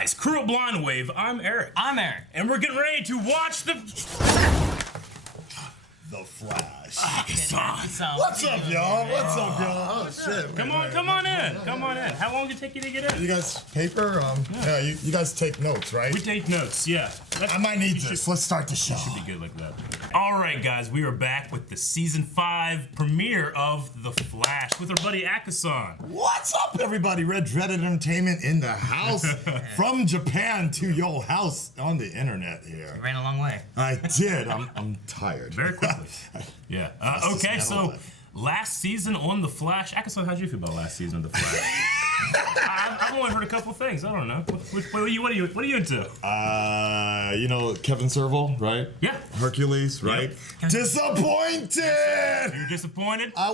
guys, Crew Blind Wave, I'm Eric. I'm Aaron. And we're getting ready to watch The Flash. Akasan. What's up, y'all? What's up, y'all? Oh, shit. Come on in. How long did it take you to get in? You guys paper? Yeah, you guys take notes, right? We take notes, yeah. I might need this. Let's start the show. Should be good like that. All right, guys, we are back with the season 5 premiere of The Flash with our buddy Akasan. What's up, everybody? Red Dreaded Entertainment in the house. From Japan to your house on the internet here. You ran a long way. I did. I'm tired. Very quickly. Yeah. Okay, so last season on The Flash. Akasan, how'd you feel about last season of The Flash? I've only heard a couple things. I don't know. What are you into? You know Kevin Serval, right? Yeah. Hercules, right? Yep. Disappointed! You're disappointed? I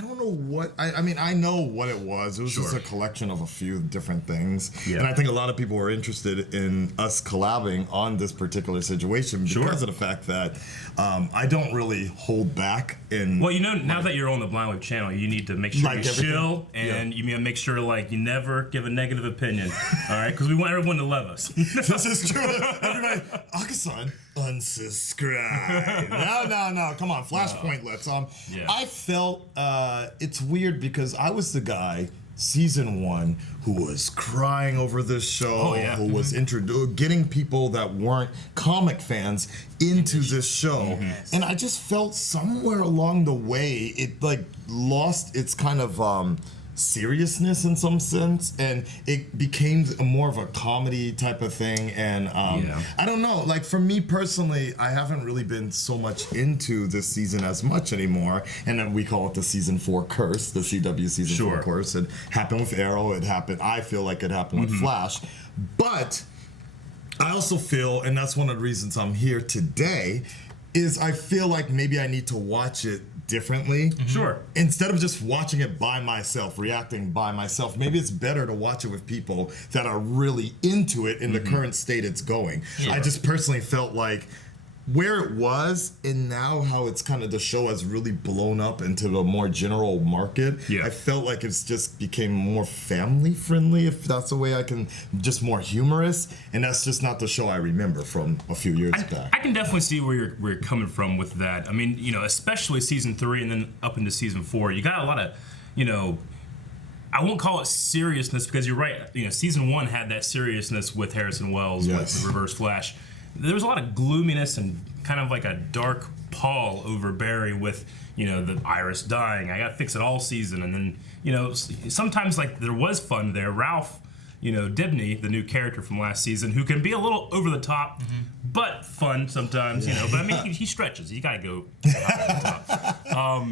don't know what, I mean, I know what it was. It was just Sure. a collection of a few different things. Yeah. And I think a lot of people were interested in us collabing on this particular situation because of the fact that I don't really hold back in... Well, you know, now that you're on the Blind Wave channel, you need to make sure you chill and you make sure, like, you never give a negative opinion, all right? Because we want everyone to love us. This is true. Everybody, Akasan, unsubscribe. No. Come on, Flashpointlets. I felt it's weird because I was the guy, season 1, who was crying over this show, who was getting people that weren't comic fans into this show, and I just felt somewhere along the way it like lost its kind of seriousness in some sense, and it became more of a comedy type of thing. And I don't know, like for me personally, I haven't really been so much into this season as much anymore, and then we call it the season 4 curse, the CW season 4 curse. It happened with Arrow, I feel like it happened with Flash, but I also feel, and that's one of the reasons I'm here today, is I feel like maybe I need to watch it differently. Sure. Instead of just watching it by myself, reacting by myself, maybe it's better to watch it with people that are really into it in the current state it's going. Sure. I just personally felt like where it was and now how it's kind of the show has really blown up into the more general market. I felt like it's just became more family friendly, if that's the way I can, just more humorous, and that's just not the show I remember from a few years back. I can definitely see where you're coming from with that. I mean, you know, especially season 3 and then up into season 4, you got a lot of, you know, I won't call it seriousness because you're right. You know, season 1 had that seriousness with Harrison Wells with Reverse Flash. There was a lot of gloominess and kind of like a dark pall over Barry with, you know, the Iris dying. I got to fix it all season. And then, you know, sometimes like there was fun there. Ralph, you know, Dibny, the new character from last season, who can be a little over the top, but fun sometimes, you know. But I mean, he stretches. You got to go over the top.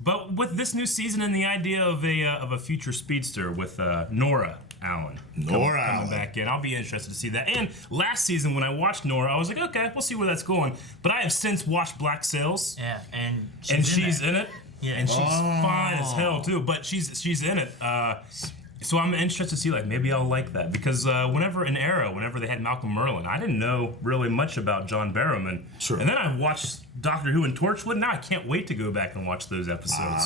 But with this new season and the idea of a future speedster with Nora Allen coming back in, I'll be interested to see that. And last season when I watched Nora, I was like, okay, we'll see where that's going. But I have since watched Black Sails. Yeah, and she's in it. Yeah, and she's fine as hell too. But she's in it. So I'm interested to see, like, maybe I'll like that because whenever they had Malcolm Merlyn, I didn't know really much about John Barrowman. Sure. And then I watched Doctor Who and Torchwood. Now I can't wait to go back and watch those episodes.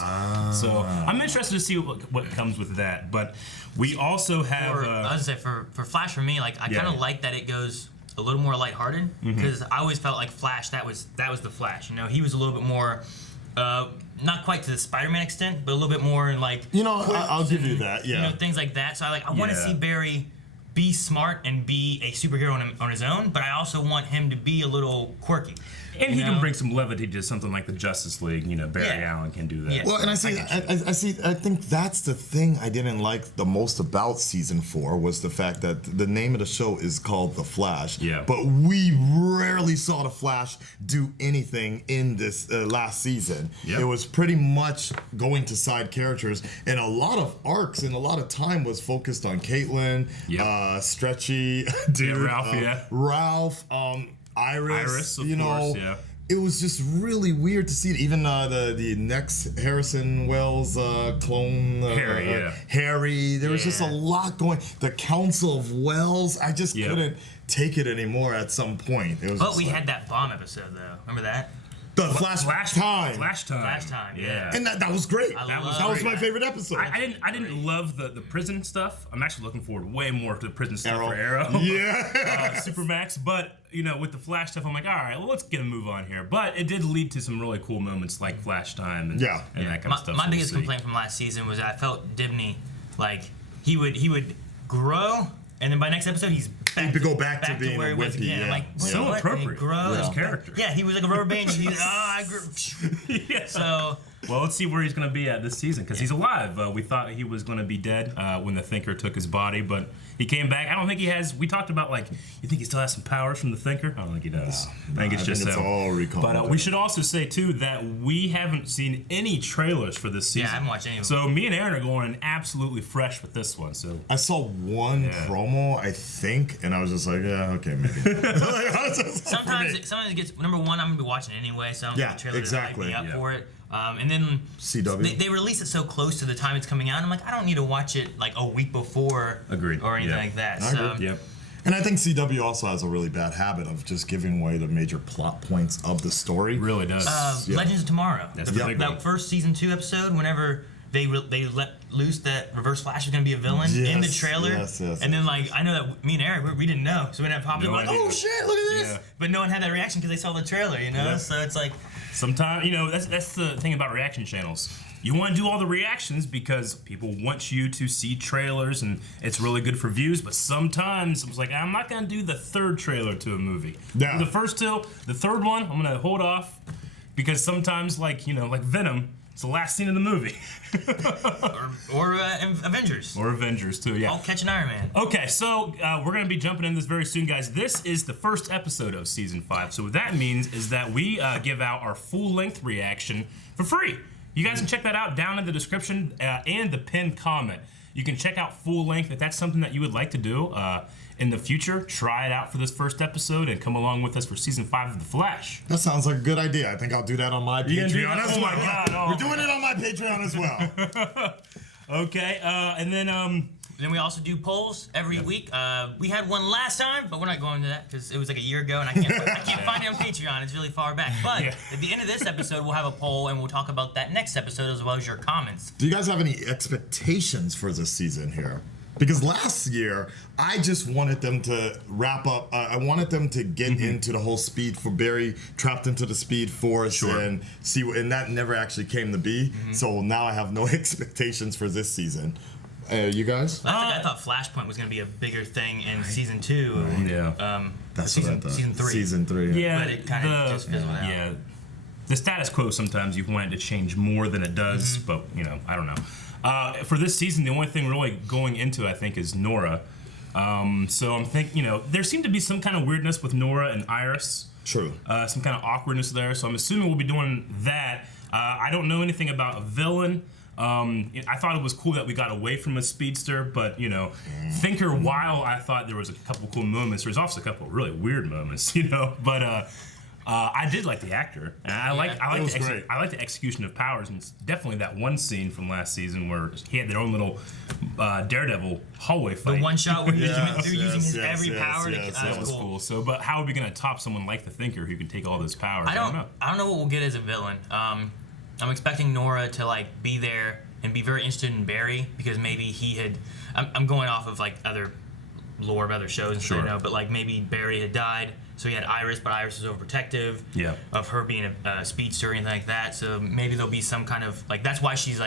So I'm interested to see what comes with that. But we also have. I was gonna say for Flash, for me, like I kind of like that it goes a little more lighthearted because I always felt like Flash that was the Flash. You know, he was a little bit more. Not quite to the Spider-Man extent, but a little bit more in like. You know, I'll give you that. Yeah. You know, things like that. So I want to see Barry be smart and be a superhero on his own, but I also want him to be a little quirky. And he can bring some levity to something like the Justice League. You know, Barry Allen can do that. Yeah. Well, and I think that's the thing I didn't like the most about season 4 was the fact that the name of the show is called The Flash. Yeah. But we rarely saw the Flash do anything in this last season. Yep. It was pretty much going to side characters, and a lot of arcs and a lot of time was focused on Caitlin, Stretchy, dude, Ralph, Iris, of course, it was just really weird to see it. Even the next Harrison Wells clone, Harry. There was just a lot going. The Council of Wells. I just couldn't take it anymore at some point. It was but we had that bomb episode though. Remember that? The Flash time. Flash time. Yeah. And that was great. That was my favorite episode. I didn't love the prison stuff. I'm actually looking forward way more to the prison stuff for Arrow. Yeah. Supermax. But, with the Flash stuff, I'm like, all right, well, let's get a move on here. But it did lead to some really cool moments like Flash time and that kind of stuff. My biggest complaint from last season was that I felt Dibney, like, he would grow, and then by next episode, he's back to being where he was again. Yeah. I'm like, so appropriate for his character. Yeah, he was like a rubber band. I grew. Yeah. So. Well, let's see where he's going to be at this season because he's alive. We thought he was going to be dead when the Thinker took his body, but he came back. I don't think he has. We talked about you think he still has some powers from the Thinker? I don't think he does. I think it's just all recall. But we should also say too that we haven't seen any trailers for this season. Yeah, I haven't watched any of them. So me and Aaron are going absolutely fresh with this one. So I saw one promo, I think, and I was just like, yeah, okay, maybe. Sometimes it gets. Number one, I'm gonna be watching it anyway, so I'm gonna the trailer to hype me up for it. And then CW. They release it so close to the time it's coming out. I'm like, I don't need to watch it like a week before. Agreed. Or anything like that. Yep. And I think CW also has a really bad habit of just giving away the major plot points of the story. Really does. Legends of Tomorrow. That's that first season 2 episode. Whenever they let loose that Reverse Flash was gonna be a villain in the trailer, and then I know that me and Eric we didn't know, so when that popped up, like, oh shit, look at this! But no one had that reaction because they saw the trailer, So it's like. Sometimes, that's the thing about reaction channels. You want to do all the reactions because people want you to see trailers and it's really good for views, but sometimes it's like, I'm not going to do the third trailer to a movie. Yeah. The first two, the third one, I'm going to hold off because sometimes, like Venom, it's the last scene of the movie. or Avengers. Or Avengers, too, yeah. I'll catch an Iron Man. Okay, so we're going to be jumping into this very soon, guys. This is the first episode of Season 5. So what that means is that we give out our full-length reaction for free. You guys can check that out down in the description and the pinned comment. You can check out full-length if that's something that you would like to do. In the future, try it out for this first episode and come along with us for Season 5 of The Flash. That sounds like a good idea. I think I'll do that on my Patreon as well. God, we're doing it on my Patreon as well. Okay, and then... Then we also do polls every week. We had one last time, but we're not going to that because it was like a year ago, and I can't find it on Patreon. It's really far back. But at the end of this episode, we'll have a poll, and we'll talk about that next episode as well as your comments. Do you guys have any expectations for this season here? Because last year, I just wanted them to wrap up. I wanted them to get into the whole Speed for Barry trapped into the Speed Force and see, and that never actually came to be. So now I have no expectations for this season. You guys? I thought Flashpoint was going to be a bigger thing in season 2. Yeah. That's season 3. Season 3. Yeah. But it kind of just fizzled out. Yeah. The status quo sometimes you want it to change more than it does, but I don't know. For this season, the only thing really going into, I think, is Nora. So I'm thinking, there seemed to be some kind of weirdness with Nora and Iris. True. Some kind of awkwardness there. So I'm assuming we'll be doing that. I don't know anything about a villain. I thought it was cool that we got away from a speedster, but Thinker. While I thought there was a couple cool moments, there's also a couple really weird moments, But I did like the actor, and I like the execution of powers, and it's definitely that one scene from last season where he had their own little Daredevil hallway fight. The one shot where he went through using his every power. That was cool. So, but how are we gonna top someone like the Thinker who can take all those powers? I don't know what we'll get as a villain. I'm expecting Nora to be there and be very interested in Barry because maybe he had. I'm going off of other lore of other shows and stuff, but maybe Barry had died, so he had Iris, but Iris is overprotective of her being a speedster or anything like that. So maybe there'll be some kind of that's why she's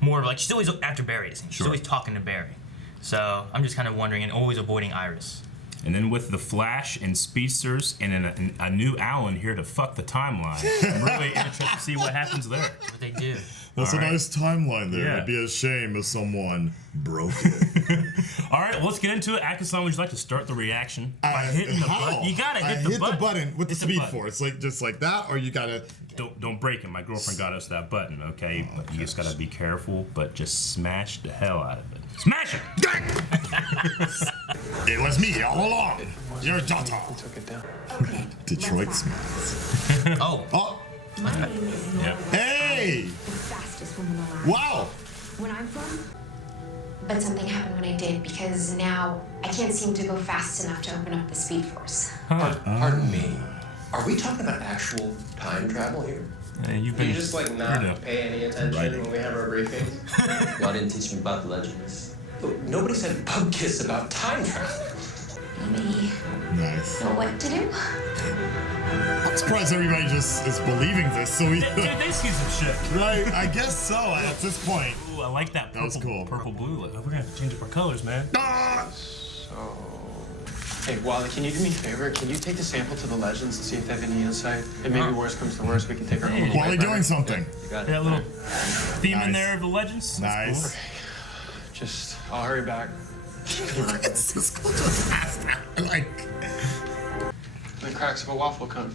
more of she's always after Barry. She's always talking to Barry. So I'm just kind of wondering and always avoiding Iris. And then with the Flash and speedsters and a new Alan here to fuck the timeline, I'm really interested to see what happens there. What they do. That's a nice timeline there. It'd be a shame if someone broke it. All right, well, let's get into it. Akasan, would you like to start the reaction by hitting the button? You gotta hit the button with the Speed Force, just like that, or you gotta. Don't break it. My girlfriend got us that button, okay? But you just gotta be careful, but just smash the hell out of it. Smash it! It was me all along. Your daughter. Took it down. Okay. Detroit smiles. Oh. My name is Nora. Hey! The fastest woman alive. Wow! When I'm from. But something happened when I did because now I can't seem to go fast enough to open up the Speed Force. Pardon me. Are we talking about actual time travel here? You've Can been you just like not pay any attention when we have our briefings? Y'all didn't teach me about the legends. Look, nobody said bug kiss about time travel. Maybe Nice. know what to do. I'm surprised everybody just is believing this. So we, Dude, they see some shit. right? I guess so. At this point. Ooh, I like that. That was cool. Purple blue. We're gonna have to change up our colors, man. So, hey Wally, can you do me a favor? Can you take the sample to the legends and see if they have any insight? And maybe worst comes to worst, we can take our home. While doing something. You got it. That little theme in Nice. there of the legends. That's Nice. Just, I'll hurry back. It's just like. The cracks of a waffle cone.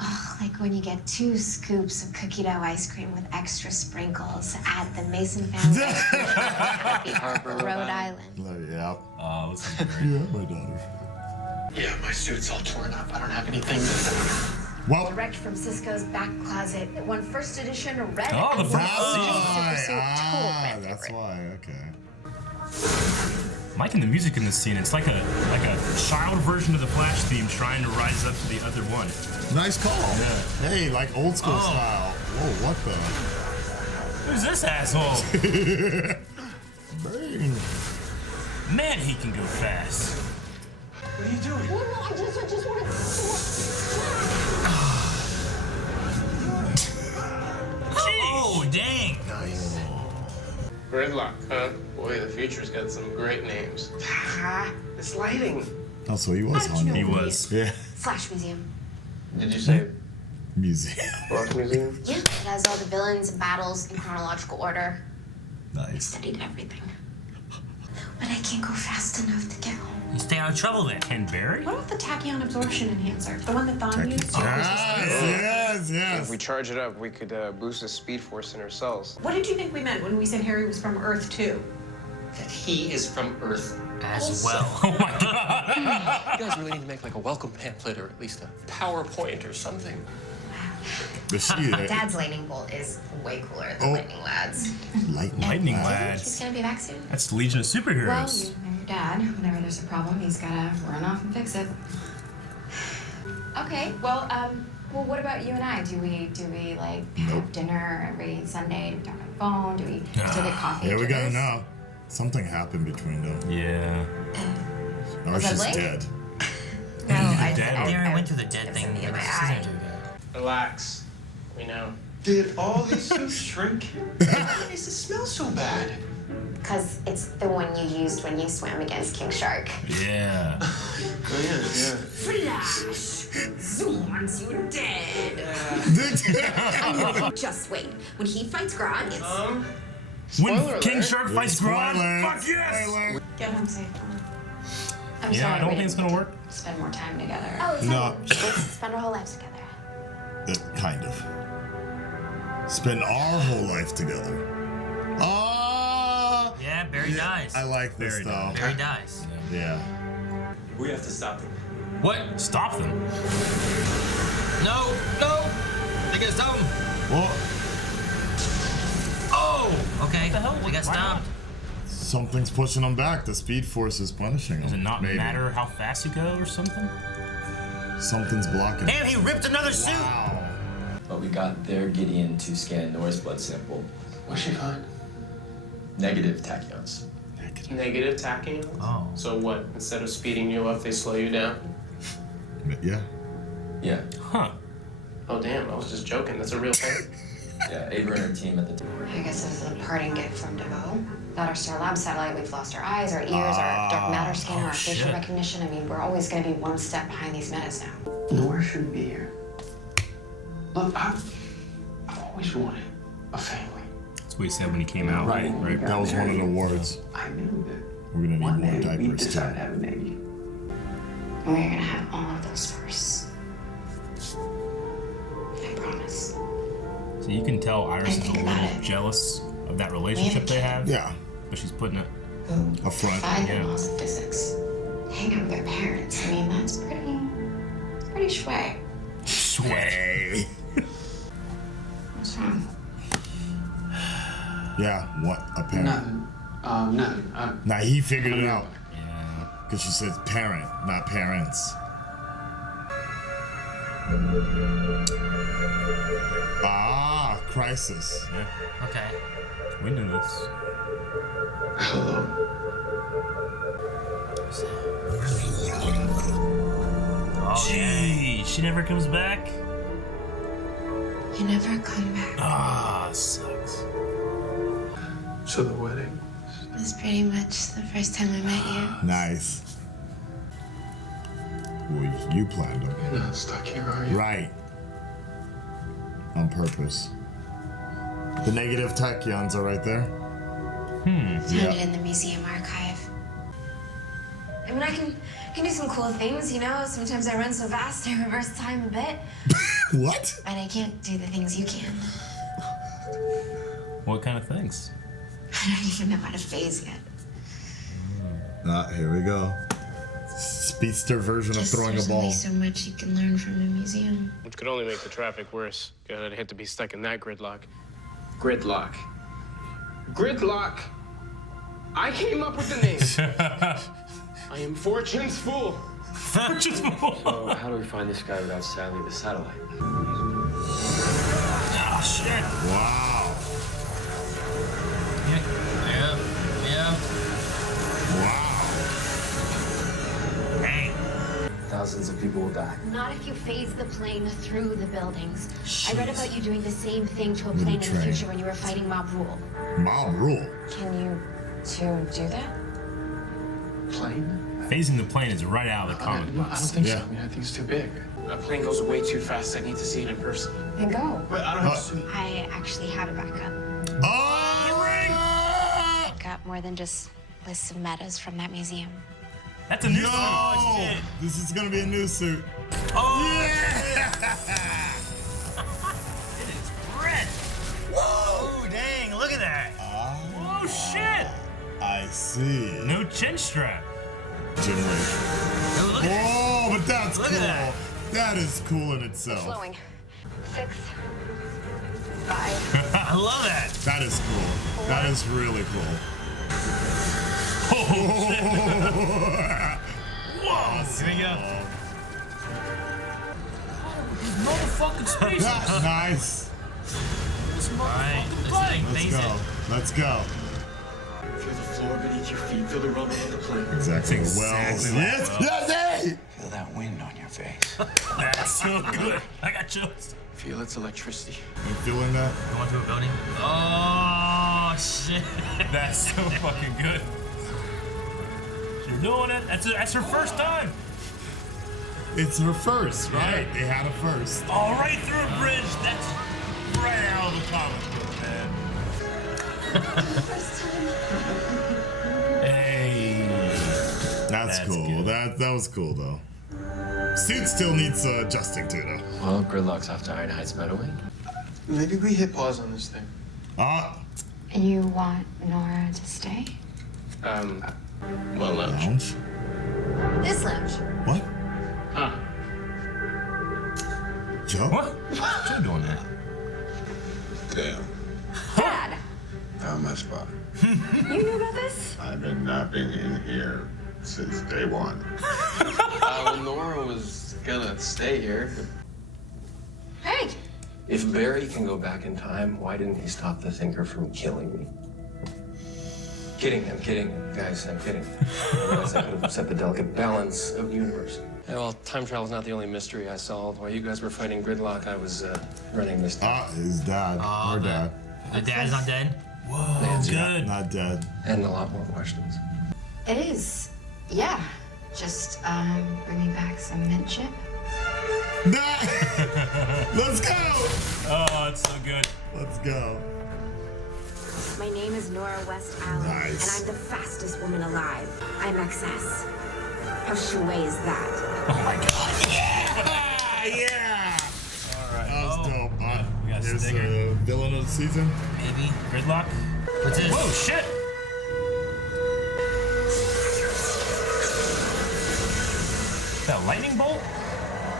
Oh, like when you get 2 scoops of cookie dough ice cream with extra sprinkles at the Mason family ice cream shop in Happy Harbor, Rhode Island. Yeah. Oh, this is great. Yeah, my daughter. Yeah, my suit's all torn up. I don't have anything. Well, Wrecked from Cisco's back closet. It won first edition red. Oh, the and first blue edition. super suit, total fan That's favorite. why. Okay. Liking the music in this scene. It's like a child version of the Flash theme trying to rise up to the other one. Nice call. Yeah. Hey, like old school Oh. style. Whoa, what the? Who's this asshole? Bang. Man, he can go fast. What are you doing? No, I just want Oh, dang. Nice. Gridlock, huh? Boy, the future's got some great names. It's lighting. Oh, so he was How did you on He know? was. Yeah. Flash Museum. Did you say Museum. Rock Museum? Yeah, it has all the villains and battles in chronological order. I Nice. studied everything. But I can't go fast enough to get home. You stay out of trouble then. Ken Berry? What about the tachyon absorption enhancer? The one that Thawne used? Yes. If we charge it up, we could boost the speed force in our cells. What did you think we meant when we said Harry was from Earth too? That he is from Earth. As well. Oh my god. You guys really need to make like a welcome pamphlet or at least a PowerPoint or something. Dad's lightning bolt is way cooler than Lightning Lad's. Lightning He's Lads. gonna be back soon. That's Legion of Well, Superheroes. you know your dad. Whenever there's a problem, he's gotta run off and fix it. Okay. Well, what about you and I? Do we like have dinner every Sunday? Do we talk on the phone? Do we still get coffee? Yeah, we after gotta this? know. Something happened between them. Yeah. Or Was that she's Blake? dead. No, I Dead. Aaron went through the dead thing. something in Like, my this eye. isn't too good. Relax. We know. Did all these suits shrink? Why does it smell so bad? Because it's the one you used when you swam against King Shark. Yeah. Oh, yeah. Flash! Zorn's you dead! I know, just wait. When he fights Grodd, it's... When Spoiler King alert. Shark fights Grodd, Spoiler. fuck yes! Spoiler. Get home safe. I'm Yeah, sorry. I don't we think it's didn't gonna work. Spend more time together. Oh, it's No. fine. Let's spend our whole lives together. Kind of. Spend our whole life together. Oh! Yeah, Barry dies. I like this Very though. Barry dies. Yeah. We have to stop them. What? Stop them. No, no. They gotta stop him. Well, Oh, okay. the hell? We got Why stopped. something's pushing them back. The Speed Force is punishing them. Does it not Maybe. matter how fast you go or something? Something's blocking. Damn, he ripped another suit. Wow. But we got their Gideon to scan Nora's blood sample. What'd she find? Negative tachyons. Negative tachyon? Oh. So what? Instead of speeding you up, they slow you down? Yeah. Yeah. Huh. Oh, damn. I was just joking. That's a real thing. Yeah, Ava and her team at the time. I guess this is a parting gift from DeVoe. Without our Star Lab satellite, we've lost our eyes, our ears, our dark matter scanner, our facial shit. recognition. I mean, we're always gonna be one step behind these metas now. Nora shouldn't be here. Look, I've always wanted a family. That's what he said when he came out. Right. That was one of the words. I knew that We're gonna need one more day we'd diapers decide to too. have a baby. And we're gonna have all of those first. I promise. So you can tell Iris is a think about little it. jealous of that relationship they have. Yeah. But she's putting it. A front. Defy the yeah. laws of physics. Hang out with their parents. I mean, that's pretty schway. Sway. What's wrong? Yeah. What? A parent. Nothing. Nothing. Nah, he figured it out. Yeah. Because she said parent, not parents. Ah, crisis. Yeah, Okay. we knew this. Hello. Oh, Gee, she never comes back. You never come back. Ah, sucks. So the wedding. It was pretty much the first time I met you. Nice. Well, you planned it. You're not stuck here, are you? Right. On purpose. The negative tachyons are right there. Found it in the museum archive. I mean, I can do some cool things, you know? Sometimes I run so fast I reverse time a bit. What? But I can't do the things you can. What kind of things? I don't even know how to phase yet. Ah, here we go. Speedster version of throwing a There's ball. only so much you can learn from a museum. Which could only make the traffic worse. God, I'd hate to be stuck in that gridlock. Gridlock. Gridlock. I came up with the name. I am Fortune's fool. Fortune's fool. So how do we find this guy without sadly the satellite? Oh shit. Wow. Yeah. Wow. Dang. Thousands of people will die. Not if you phase the plane through the buildings. I read Jeez. about you doing the same thing to a With a plane in the train. future when you were fighting Mob Rule. Mob rule. Can you two do that? Plane? Phasing the plane is right out of the comic I don't books. think Yeah. so. I mean, I think it's too big. A plane goes way too fast. I need to see it in person. Then go. But I don't have to. I actually have a backup. Oh, the ring! I got more than just lists of metas from that museum. That's a new Yo! Oh, shit. This is gonna be a new suit. Oh, Yeah! It is red. Whoa, dang, look at that. oh shit. I see. No chin strap. Generation. Oh, look at that. Oh, but that's Look cool. at that. That is cool in itself. Flowing. 6, 5. I love that. That is cool. That is really cool. Whoa. Here we go. Motherfucking space. That's nice. All right, let's Let's phase go. it. Let's go. Feel the floor beneath your feet. Feel the rumble of the plane. Exactly. That's Well, exactly yes, like yes, hey! Feel that wind on your face. That's so good. I got chills. Feel its electricity. You feeling that? Going to a building. Oh shit. That's so fucking good. You're doing it. That's her first time. It's her first, right? They had a first. Oh, right through a bridge. That's right out of the comic book, man. Hey. That's cool. good. That was cool though. Suit still needs adjusting to though. Well, Gridlock's off to Ironhide's meadowing. Maybe we hit pause on this thing. Ah, You want Nora to stay? Well, lounge. lounge. This lounge. What? Huh. Joe? What? What you doing there? Damn, Dad, found my spot. you knew about this? I've been napping in here since day one. Well, Nora was gonna stay here. Right. If Barry can go back in time, why didn't he stop the Thinker from killing me? Kidding, I'm kidding. Guys, I'm kidding. Otherwise, I could have upset the delicate balance of the universe. Yeah, well, time travel's not the only mystery I solved. While you guys were fighting Gridlock, I was running this thing. Ah, his dad. Oh, Her the- dad. The dad's not dead. Whoa, Nancy. good. Not dead. And a lot more questions. It is. Yeah. Just bringing back some midship. Let's go! Oh, it's so good. Let's go. My name is Nora West Allen, Nice. and I'm the fastest woman alive. I'm XS. How shway is that? Oh my god. Ah, yeah! All right. That was Oh, dope. we got a Here's sticker. the villain of the season. Maybe. Gridlock. What's this? Whoa, shit. Is that a lightning bolt?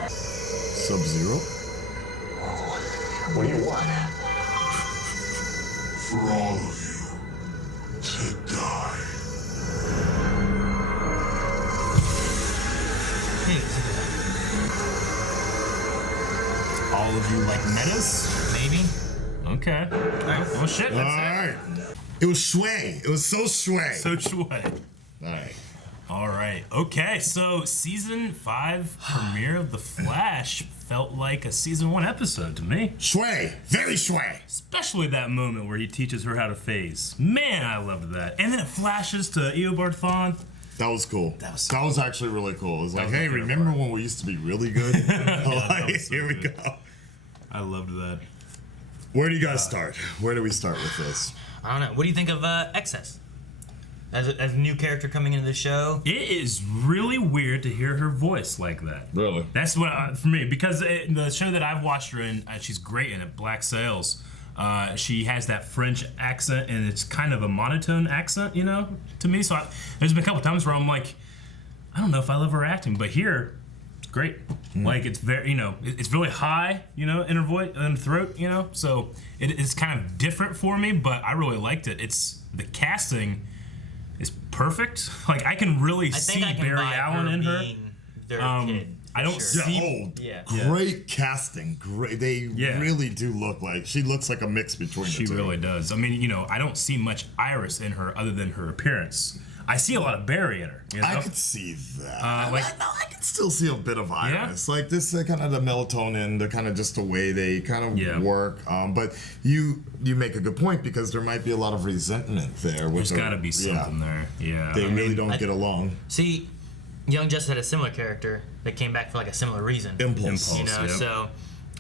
Sub-Zero. What do you want? For all of you to die. Hey, all of you like metas? Maybe. Okay. All right. Well, shit. All right. It was Shui. It was so Shui. So Shui. All right. All right. Okay. So season 5 premiere of The Flash felt like a season 1 episode to me. Shui. Very Shui. Especially that moment where he teaches her how to phase. Man, I loved that. And then it flashes to Eobard Thawne. That was cool. That was actually really cool. It was like, was my hey, favorite remember part. when we used to be really good? Here we go. I loved that. Where do you guys start? Where do we start with this? I don't know. What do you think of Excess? As a new character coming into the show? It is really weird to hear her voice like that. Really? That's what, for me, because the show that I've watched her in, she's great in it, Black Sails. She has that French accent, and it's kind of a monotone accent, you know, to me. So there's been a couple times where I'm like, I don't know if I love her acting, but here, it's great. Like, it's very, you know, it's really high, you know, in her voice, in her throat, you know. So it's kind of different for me, but I really liked it. The casting is perfect. Like, I can really see Barry Allen in her. Their kid. I don't see. Great casting. Great. They really do look like. She looks like a mix between the two. She really does. I mean, you know, I don't see much Iris in her other than her appearance. I see a lot of Barry in her. You know? I could see that. Like, I can still see a bit of Iris. Like this, kind of the melatonin, the kind of just the way they kind of work. But you make a good point because there might be a lot of resentment there. There's got to be something there. Yeah. They really don't get along. See, Young Justice had a similar character that came back for like a similar reason. Impulse. You know, so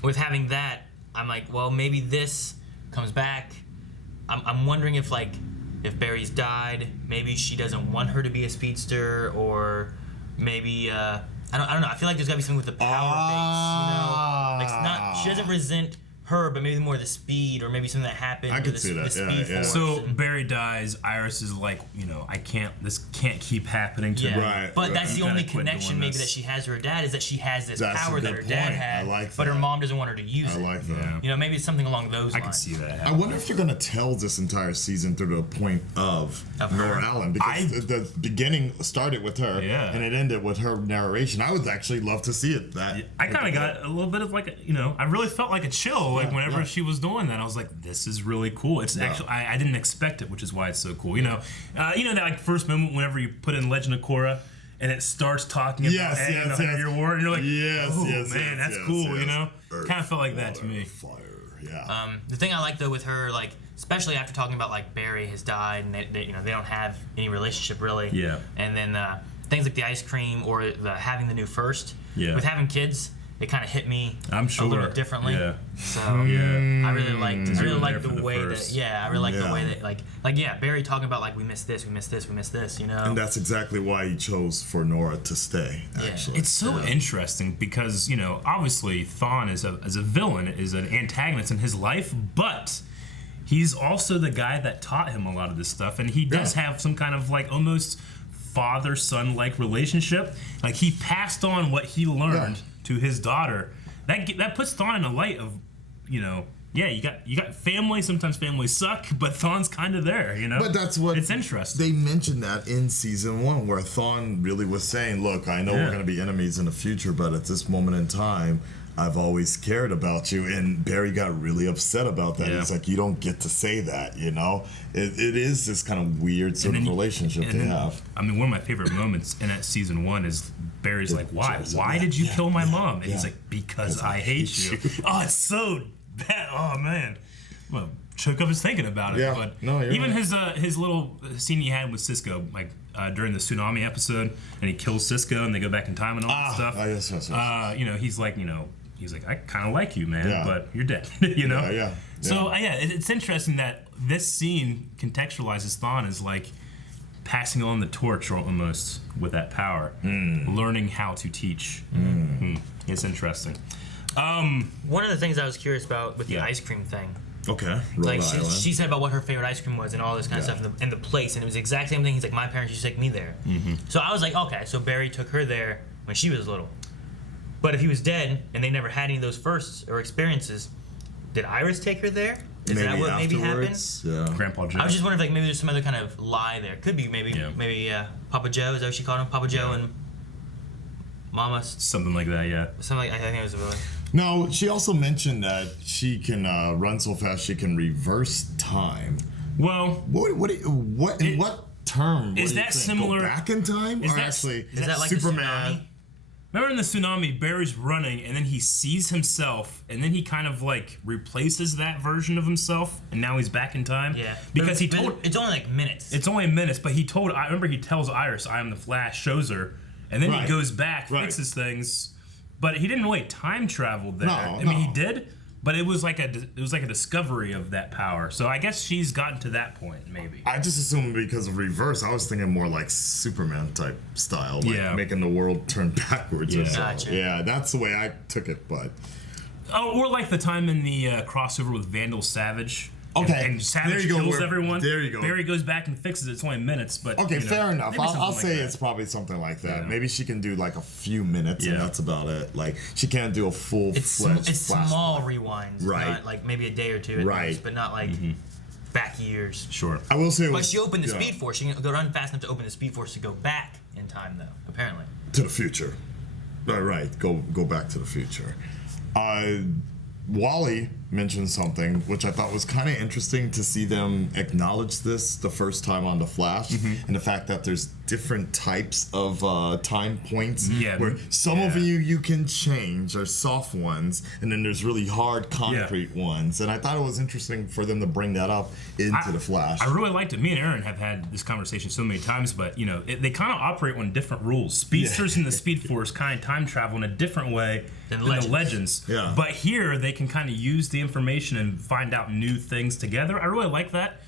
with having that, I'm like, well, maybe this comes back. I'm wondering if Barry's died, maybe she doesn't want her to be a speedster, or maybe I don't know. I feel like there's gotta be something with the power base. You know, like it's not. She doesn't resent her, but maybe more the speed, or maybe something that happened. I could see that. Yeah. So Barry dies. Iris is like, you know, this can't keep happening to me. Right. But that's the only connection maybe that she has to her dad, is that she has this power that her dad had, but her mom doesn't want her to use it. I like that. You know, maybe it's something along those lines. I can see that. I wonder if they're gonna tell this entire season through the point of Nora Allen, because the beginning started with her, and it ended with her narration. I would actually love to see it. I kind of got a little bit of I really felt like a chill. Like whenever she was doing that, I was like, "This is really cool." It's actually I didn't expect it, which is why it's so cool. You know that first moment whenever you put in Legend of Korra, and it starts talking about your war, and you're like, man, that's cool." You know, kind of felt like that to me. Fire, the thing I like though with her, like especially after talking about like Barry has died and they don't have any relationship really. Yeah. And then things like the ice cream or having the new first. Yeah. With having kids, it kind of hit me a little bit differently. Yeah. So I really liked the way that Barry talking about like we missed this, you know. And that's exactly why he chose for Nora to stay. Actually, it's so interesting because, you know, obviously Thawne is a villain, is an antagonist in his life, but he's also the guy that taught him a lot of this stuff, and he does have some kind of like almost father-son like relationship. Like he passed on what he learned to his daughter. That puts Thawne in a light of, you know, you got family. Sometimes families suck, but Thawne's kind of there, you know. But that's what it's interesting. They mentioned that in season 1, where Thawne really was saying, "Look, I know we're going to be enemies in the future, but at this moment in time, I've always cared about you." And Barry got really upset about that. He's like, "You don't get to say that, you know." It is this kind of weird sort of relationship to have. I mean, one of my favorite moments in that season 1 is Barry's like, "Why? Why did you kill my mom?" And he's like, "Because I hate you." Oh, it's so bad. Oh man. Well, choke up just thinking about it. Yeah. But even his little scene he had with Cisco, like during the tsunami episode, and he kills Cisco, and they go back in time and all that stuff. Yes. You know, he's like, I kind of like you, man, but you're dead. You know. Yeah. So it's interesting that this scene contextualizes Thawne as like passing on the torch almost with that power, learning how to teach. It's interesting. One of the things I was curious about with the ice cream thing. Okay. Like she said about what her favorite ice cream was and all this kind of stuff and the place, and it was the exact same thing. He's like, my parents used to take me there. So I was like, okay, so Barry took her there when she was little. But if he was dead and they never had any of those firsts or experiences, did Iris take her there? Is that what maybe happened? Yeah. Grandpa Joe. I was just wondering if like maybe there's some other kind of lie there. Could be maybe Papa Joe, is that what she called him? Papa Joe and Mama. Something like that, yeah. Something like, I think it was a villain. No, she also mentioned that she can run so fast she can reverse time. Well, what term? Is that similar? Go back in time? Is that like Superman? Remember in the tsunami, Barry's running, and then he sees himself, and then he kind of like replaces that version of himself, and now he's back in time. Yeah, because it's only like minutes. It's only minutes, but I remember he tells Iris, "I am the Flash," shows her, and then he goes back, fixes things, but he didn't really time travel there. I mean, he did. But it was like a discovery of that power. So I guess she's gotten to that point, maybe. I just assumed because of reverse, I was thinking more like Superman type style, like making the world turn backwards or something. Gotcha. Yeah, that's the way I took it. But or like the time in the crossover with Vandal Savage. Okay, and Savage kills everyone. There you go. Barry goes back and fixes it. It's only minutes, but okay, fair enough. I'll say like it's probably something like that. Yeah. Maybe she can do like a few minutes, and that's about it. Like she can't do a full fledged. It's small rewinds, right? Not like maybe a day or two, most, but not like back years. Sure. I will say, but she opened the Speed Force. She can go run fast enough to open the Speed Force to go back in time, though. Apparently. To the future. Right. Go back to the future. Wally mentioned something which I thought was kind of interesting to see them acknowledge this the first time on The Flash, and the fact that there's different types of time points where some of you can change are soft ones, and then there's really hard concrete ones, and I thought it was interesting for them to bring that up into The Flash. I really liked it. Me and Aaron have had this conversation so many times, but they kind of operate on different rules. Speedsters in the Speed Force kind of time travel in a different way than the Legends. Yeah. But here they can kind of use the information and find out new things together. I really like that.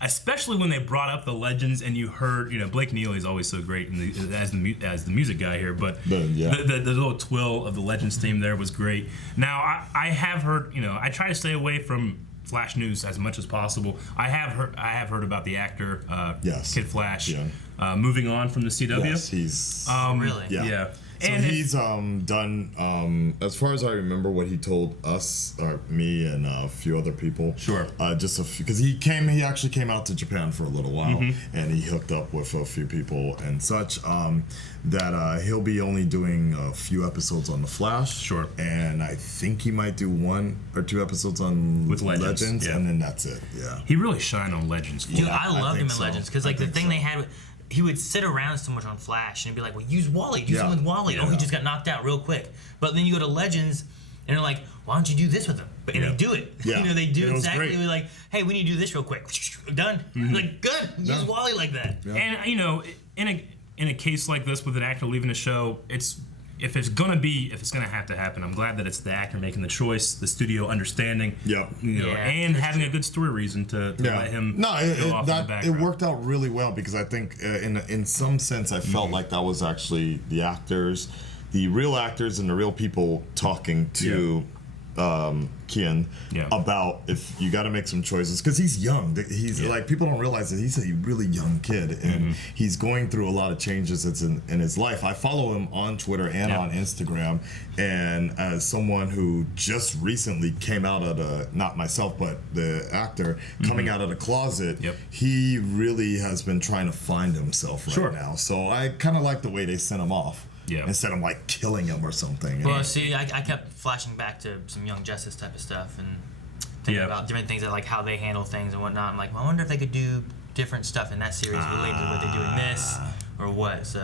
Especially when they brought up the Legends and you heard, Blake Neely is always so great as the music guy here, but the little twill of the Legends theme there was great. Now I have heard, I try to stay away from Flash news as much as possible. I have heard about the actor Kid Flash moving on from the CW. Yes, he's really yeah. So he's done, as far as I remember, what he told us, or me, and a few other people. Sure. Just a few, because he actually came out to Japan for a little while, and he hooked up with a few people and such. That he'll be only doing a few episodes on The Flash. Sure. And I think he might do 1 or 2 episodes on Legends, and then that's it. Yeah. He really shined on Legends. Dude, I loved him in Legends because the thing they had. He would sit around so much on Flash and be like, well, use Wally, do something with Wally. Oh, he just got knocked out real quick. But then you go to Legends and they're like, why don't you do this with him? And they do it. Yeah. They do exactly like, hey, we need to do this real quick. Done. Like, good. Use Wally like that. Yeah. And in a case like this with an actor leaving the show, if it's gonna have to happen, I'm glad that it's the actor making the choice, the studio understanding, and having a good story reason to let him go off in the background. It worked out really well because I think in some sense I felt like that was actually the actors, the real actors and the real people talking to Kian about if you got to make some choices, because he's young. He's like, people don't realize that he's a really young kid, and he's going through a lot of changes in his life. I follow him on Twitter and on Instagram, and as someone who just recently came out of not myself, but the actor coming out of the closet, he really has been trying to find himself right now. So I kind of like the way they sent him off. Instead of like killing him or something. Well, see, I kept flashing back to some Young Justice type of stuff and thinking about different things, like how they handle things and whatnot. I'm like, well, I wonder if they could do different stuff in that series related to what they do in this or what. So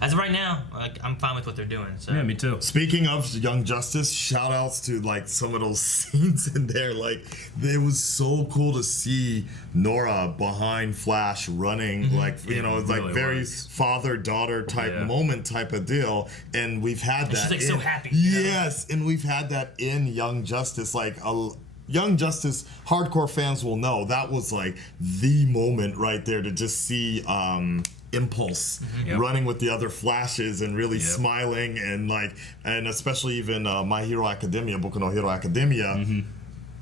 as of right now, I'm fine with what they're doing. So. Yeah, me too. Speaking of Young Justice, shout outs to like some of those scenes in there. Like, it was so cool to see Nora behind Flash running, like, it's like really very father-daughter type moment type of deal. And we've had that. She's like so happy. Yes, and we've had that in Young Justice. Like, Young Justice hardcore fans will know that was like the moment right there to just see Impulse running with the other Flashes and really smiling, and especially even My Hero Academia, Boku no Hero Academia,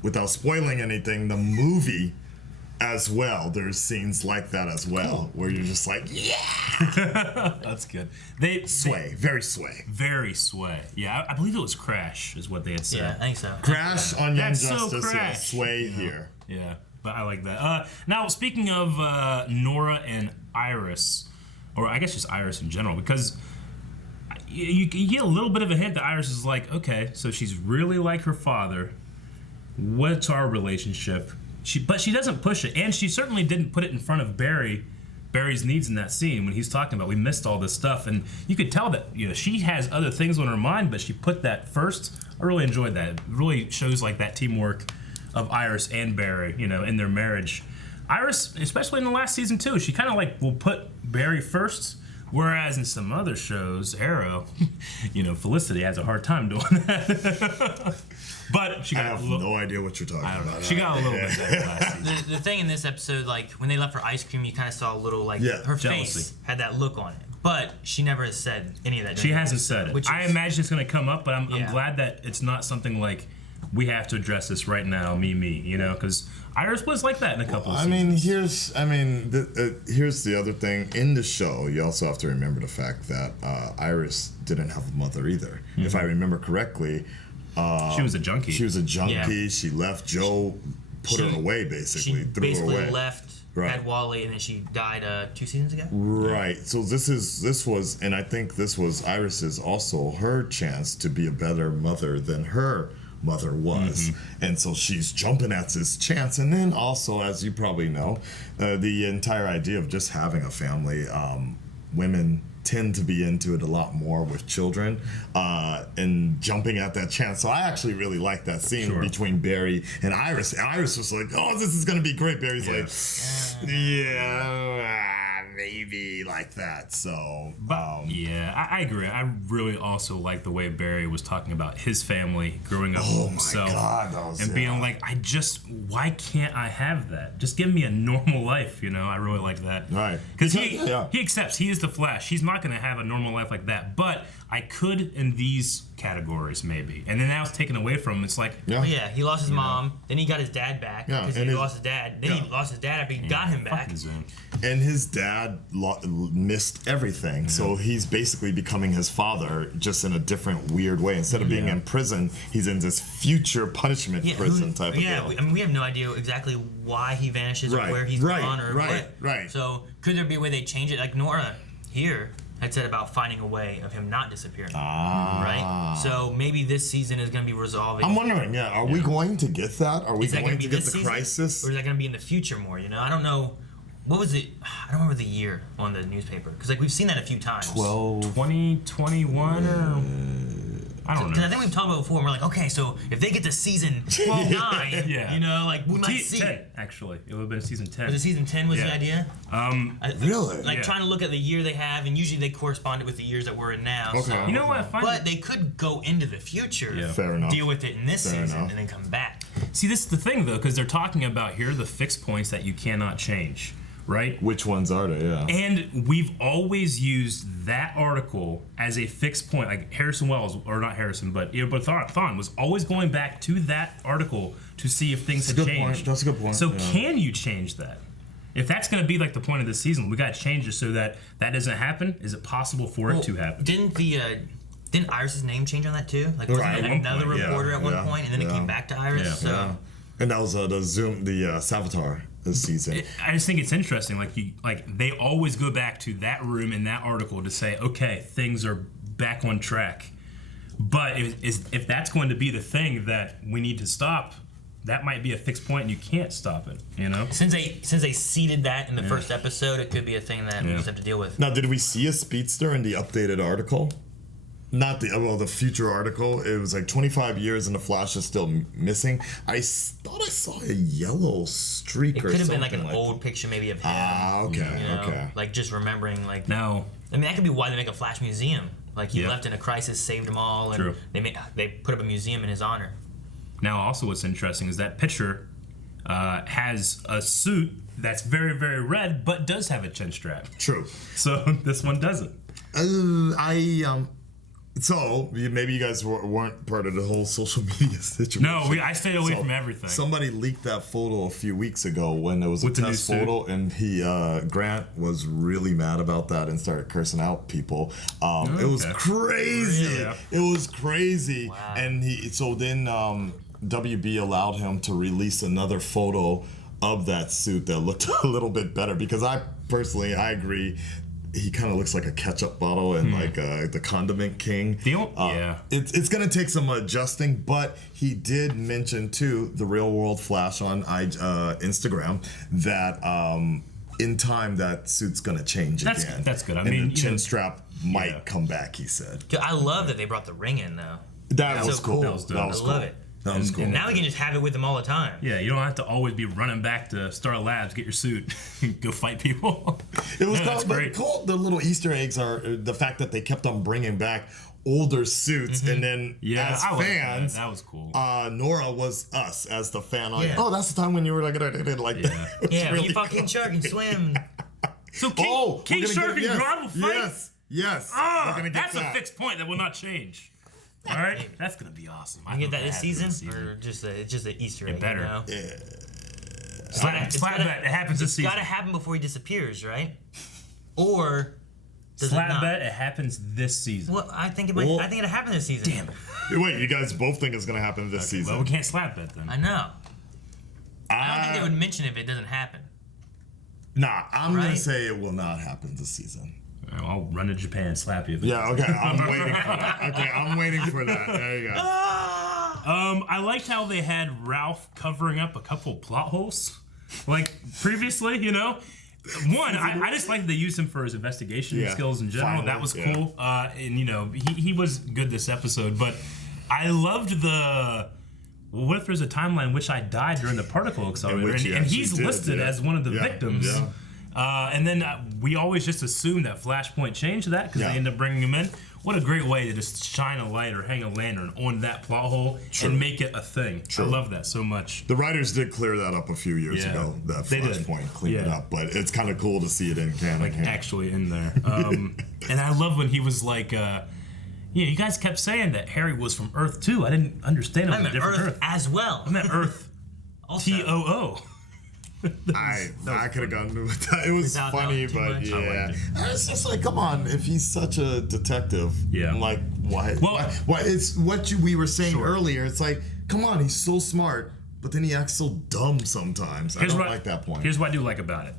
without spoiling anything, the movie as well. There's scenes like that as well, where you're just like, that's good. Very sway. Yeah, I believe it was Crash is what they had said. Yeah, I think so. Crash on Young Justice, so Crash. sway here. Yeah, but I like that. Now, speaking of Nora and Iris, or I guess just Iris in general, because you get a little bit of a hint that Iris is like, okay, so she's really like her father. What's our relationship? But she doesn't push it, and she certainly didn't put it in front of Barry's needs in that scene when he's talking about we missed all this stuff, and you could tell that she has other things on her mind, but she put that first. I really enjoyed that. It really shows like that teamwork of Iris and Barry, in their marriage. Iris, especially in the last season too, she kind of like will put Barry first. Whereas in some other shows, Arrow, Felicity has a hard time doing that. But she got I have no idea what you're talking about. She got a little bit better last season. The thing in this episode, like when they left her ice cream, you kind of saw a little like her jealousy. face had that look on it. But she never has said any of that. She hasn't said it. I imagine it's going to come up, but I'm glad that it's not something like we have to address this right now, me, because Iris was like that in a couple of seasons. Here's the other thing. In the show, you also have to remember the fact that Iris didn't have a mother either. Mm-hmm. If I remember correctly, she was a junkie. She was a junkie. Yeah. She left. Joe put her away, basically. Threw her away. Left. Right. Had Wally, and then she died 2 seasons ago. Right. So this was, and I think this was Iris's also her chance to be a better mother than her mother was, and so she's jumping at this chance. And then also, as you probably know, the entire idea of just having a family, women tend to be into it a lot more with children, and jumping at that chance. So I actually really like that scene between Barry and Iris. Iris was like, oh, this is gonna be great. Barry's like, maybe like that. So I agree. I really also like the way Barry was talking about his family growing up with himself and being like, why can't I have that? Just give me a normal life, I really like that. Right. Because he accepts he is the Flash. He's not going to have a normal life like that, but I could in these categories maybe. And then now it's taken away from him. It's like, he lost his mom, then he got his dad back because he lost his dad. Then he lost his dad after he got him back. And his dad missed everything, so he's basically becoming his father, just in a different weird way. Instead of being in prison, he's in this future punishment prison type of deal. I mean, we have no idea exactly why he vanishes or where he's gone or what. Right. So could there be a way they change it? Like Nora here had said about finding a way of him not disappearing. Right? So maybe this season is going to be resolving. I'm wondering, are we going to get that? Are we going to get the crisis? Or is that going to be in the future more? I don't know. What was it? I don't remember the year on the newspaper. Because we've seen that a few times. 2021 or... I don't know. Because I think we've talked about it before, and we're like, okay, so if they get to season 9, we might see 10, actually. It would have been season 10. Was it season 10 was the idea? Really? Trying to look at the year they have, and usually they correspond it with the years that we're in now. Okay. So. You know what? But they could go into the future, Fair enough. deal with it in this season, and then come back. See, this is the thing, though, because they're talking about here the fixed points that you cannot change. Right? Which ones are they? Yeah. And we've always used that article as a fixed point. Like Harrison Wells, or not Harrison, but Thawne was always going back to that article to see if things had changed. That's a good point. So can you change that? If that's going to be like the point of the season, we got to change it so that doesn't happen. Is it possible for it to happen? Didn't Iris's name change on that too? Like wasn't it another reporter at one point, and then it came back to Iris? Yeah. So. And that was the Savitar this season. I just think it's interesting. Like they always go back to that room in that article to say, okay, things are back on track. But if that's going to be the thing that we need to stop, that might be a fixed point, and you can't stop it. Since they seeded that in the first episode, it could be a thing that we just have to deal with. Now, did we see a speedster in the updated article? Not the future article. It was like 25 years and the Flash is still missing. I thought I saw a yellow streak or something. It could have been like an old picture maybe of him. Okay. Like just remembering No. I mean, that could be why they make a Flash museum. Like he left in a crisis, saved them all, and they put up a museum in his honor. Now, also what's interesting is that picture has a suit that's very, very red, but does have a chin strap. True. So this one doesn't. So maybe you guys weren't part of the whole social media situation. No, I stayed away from everything. Somebody leaked that photo a few weeks ago when there was a test photo, and Grant was really mad about that and started cursing out people. It was crazy. Really? It was crazy. Wow. And then WB allowed him to release another photo of that suit that looked a little bit better, because I agree. he kind of looks like a ketchup bottle and like the condiment king. It's going to take some adjusting, but he did mention too the Real World Flash on Instagram that in time that suit's going to change again. That's good. I and mean, the chin strap might come back. He said. I love that they brought the ring in though. That was so cool. That was cool. I love it. That was cool. And now we can just have it with them all the time. Yeah, you don't have to always be running back to Star Labs, get your suit, go fight people. It was cool. The little Easter eggs are the fact that they kept on bringing back older suits, and then as fans, that was cool. Nora was us as the fan. Oh, that's the time when you were like that. Yeah, really you fucking shark and swim. So King Shark and Grodd will fight? Yes. That's a fixed point that will not change. All right, that's gonna be awesome. You get that this season, or just it's just an Easter egg? Better. You know? Slap bet. It happens this season. It's gotta happen before he disappears, right? Or does slap it not? bet. It happens this season. Well, I think it might. I think it'll happen this season. Damn. Wait, you guys both think it's gonna happen this season? Well, we can't slap bet then. I know. I don't think they would mention if it doesn't happen. Nah, I'm gonna say it will not happen this season. I'll run to Japan and slap you. Yeah, okay. I'm waiting for that. Okay, I'm waiting for that. There you go. I liked how they had Ralph covering up a couple plot holes, like previously. You know, one I just liked they used him for his investigation skills in general. That was cool. And you know, he was good this episode. But I loved the. Well, what if there's a timeline in which I died during the particle accelerator, and he's listed as one of the victims. Yeah. And then we always just assume that Flashpoint changed that because they end up bringing him in. What a great way to just shine a light or hang a lantern on that plot hole and make it a thing. I love that so much. The writers did clear that up a few years ago. That Flashpoint cleaned it up, but it's kind of cool to see it in canon. Actually in there. And I love when he was like, you guys kept saying that Harry was from Earth 2. I didn't understand it was a different Earth as well. I meant Earth TOO. I could have gone with that. It was funny, but it's just like, come on, if he's such a detective, I'm like, why? Why? It's what we were saying earlier. It's like, come on, he's so smart, but then he acts so dumb sometimes. I don't like that point. Here's what I do like about it.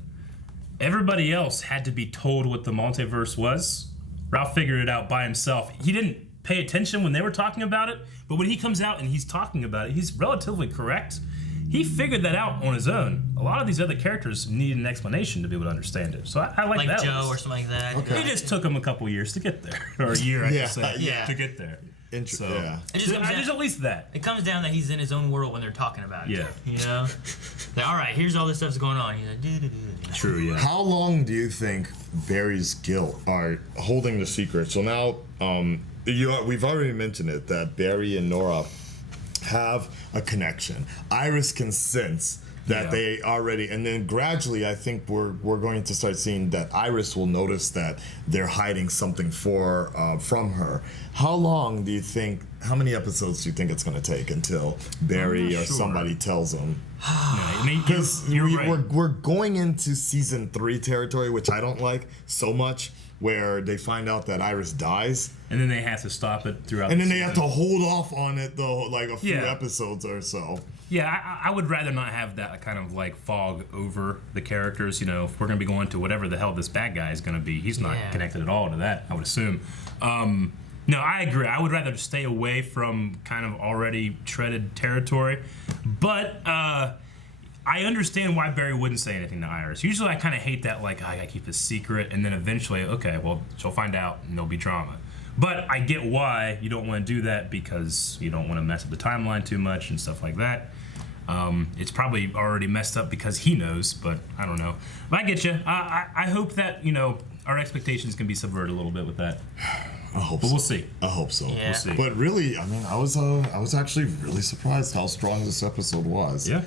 Everybody else had to be told what the multiverse was. Ralph figured it out by himself. He didn't pay attention when they were talking about it, but when he comes out and he's talking about it, he's relatively correct. He figured that out on his own. A lot of these other characters need an explanation to be able to understand it. So I like that. Like Joe or something like that. Okay. It just took him a couple years to get there. Or a year, I should say. To get there. So, there's at least that. It comes down that he's in his own world when they're talking about it. You know? Like, all right, here's all this stuff's going on. He's like, True, How long do you think Barry's guilt are holding the secret? So now, we've already mentioned it, that Barry and Nora have a connection. Iris can sense that they already, and then gradually I think we're going to start seeing that Iris will notice that they're hiding something from her. How long do you think, how many episodes do you think it's going to take until Barry or somebody tells them? Because we're going into season 3 territory, which I don't like so much, where they find out that Iris dies. And then they have to stop it throughout and then they have to hold off on it, though, like a few episodes or so. Yeah, I would rather not have that kind of like fog over the characters. You know, if we're going to be going to whatever the hell this bad guy is going to be, he's not connected at all to that, I would assume. No, I agree. I would rather stay away from kind of already treaded territory. But I understand why Barry wouldn't say anything to Iris. Usually I kind of hate that, like, I gotta keep this secret, and then eventually, okay, well, she'll find out, and there'll be drama. But I get why you don't want to do that, because you don't want to mess up the timeline too much and stuff like that. It's probably already messed up because he knows, but I don't know. But I get you. I hope that, you know, our expectations can be subverted a little bit with that. I hope so. We'll see. I hope so. Yeah. We'll see. But really, I mean, I was actually really surprised how strong this episode was. Yeah.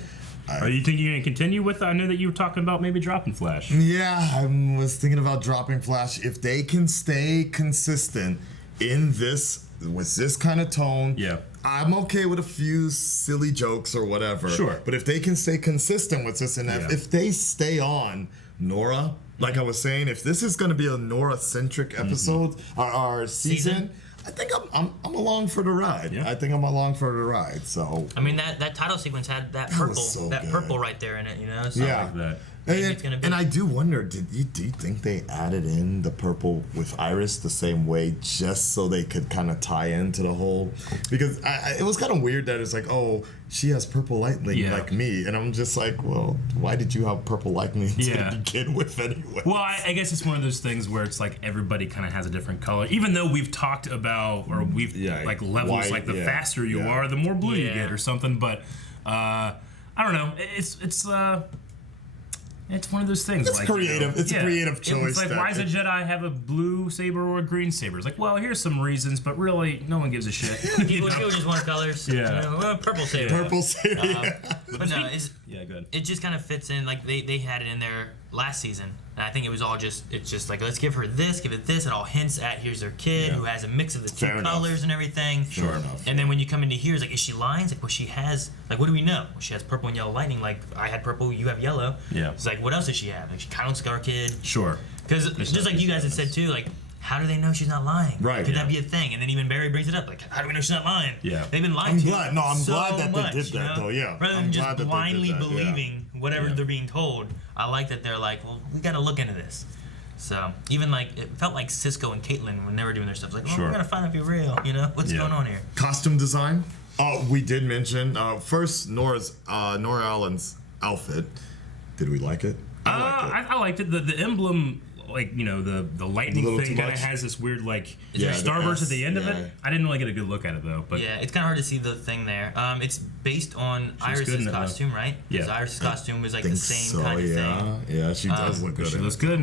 Are you thinking you're going to continue with I know that you were talking about maybe dropping Flash. Yeah, I was thinking about dropping Flash. If they can stay consistent in this, with this kind of tone, I'm okay with a few silly jokes or whatever. Sure. But if they can stay consistent with this, and if they stay on Nora, like I was saying, if this is going to be a Nora-centric episode, or season, I think I'm along for the ride. Yeah. I think I'm along for the ride. So I mean that title sequence had that purple, purple right there in it, you know. So yeah. Like that. it's gonna be. And I do wonder, do you think they added in the purple with Iris the same way just so they could kind of tie into the whole? Because it was kind of weird that it's like, oh, she has purple lightning like me, and I'm just like, well, why did you have purple lightning to begin with anyway? Well, I guess it's one of those things where it's like everybody kind of has a different color, even though we've talked about or we've like levels, white, like the faster you are, the more blue you get or something. But I don't know. It's one of those things. It's like, creative. It's a creative choice. It's like, why does a Jedi have a blue saber or a green saber? It's like, well, here's some reasons, but really, no one gives a shit. People just want colors. Yeah. Well, purple saber. Purple saber. But no, good. It just kind of fits in. Like they had it in there last season. And I think it was all it's just like, let's give her this, give it this. It all hints at here's her kid who has a mix of the two colors and everything. Sure enough. And then when you come into here, it's like, is she lying? It's like, well, she has, like, what do we know? Well, she has purple and yellow lightning. Like, I had purple, you have yellow. Yeah. It's like, what else does she have? Like, she counts our kid. Sure. Because just like you guys had said too, like, how do they know she's not lying? Right. Could that be a thing? And then even Barry brings it up, like, how do we know she's not lying? Yeah. They've been lying to you. I'm glad that much, they did that, though. Yeah. Rather than just blindly believing whatever Yeah. they're being told, I like that they're like, well, we got to look into this. So even like it felt like Cisco and Caitlin when they were doing their stuff, like, well, we're gonna find out if you're real. You know, what's going on here? Costume design. We did mention first Nora Allen's outfit. Did we like it? I liked it. The emblem, like, you know, the lightning thing kind of has this weird, like, starburst at the end of it. I didn't really get a good look at it though. But yeah, it's kind of hard to see the thing there. It's based on Iris's costume, right? Yeah. Because Iris's costume was like the same kind of thing. Yeah, she does look good. She looks good.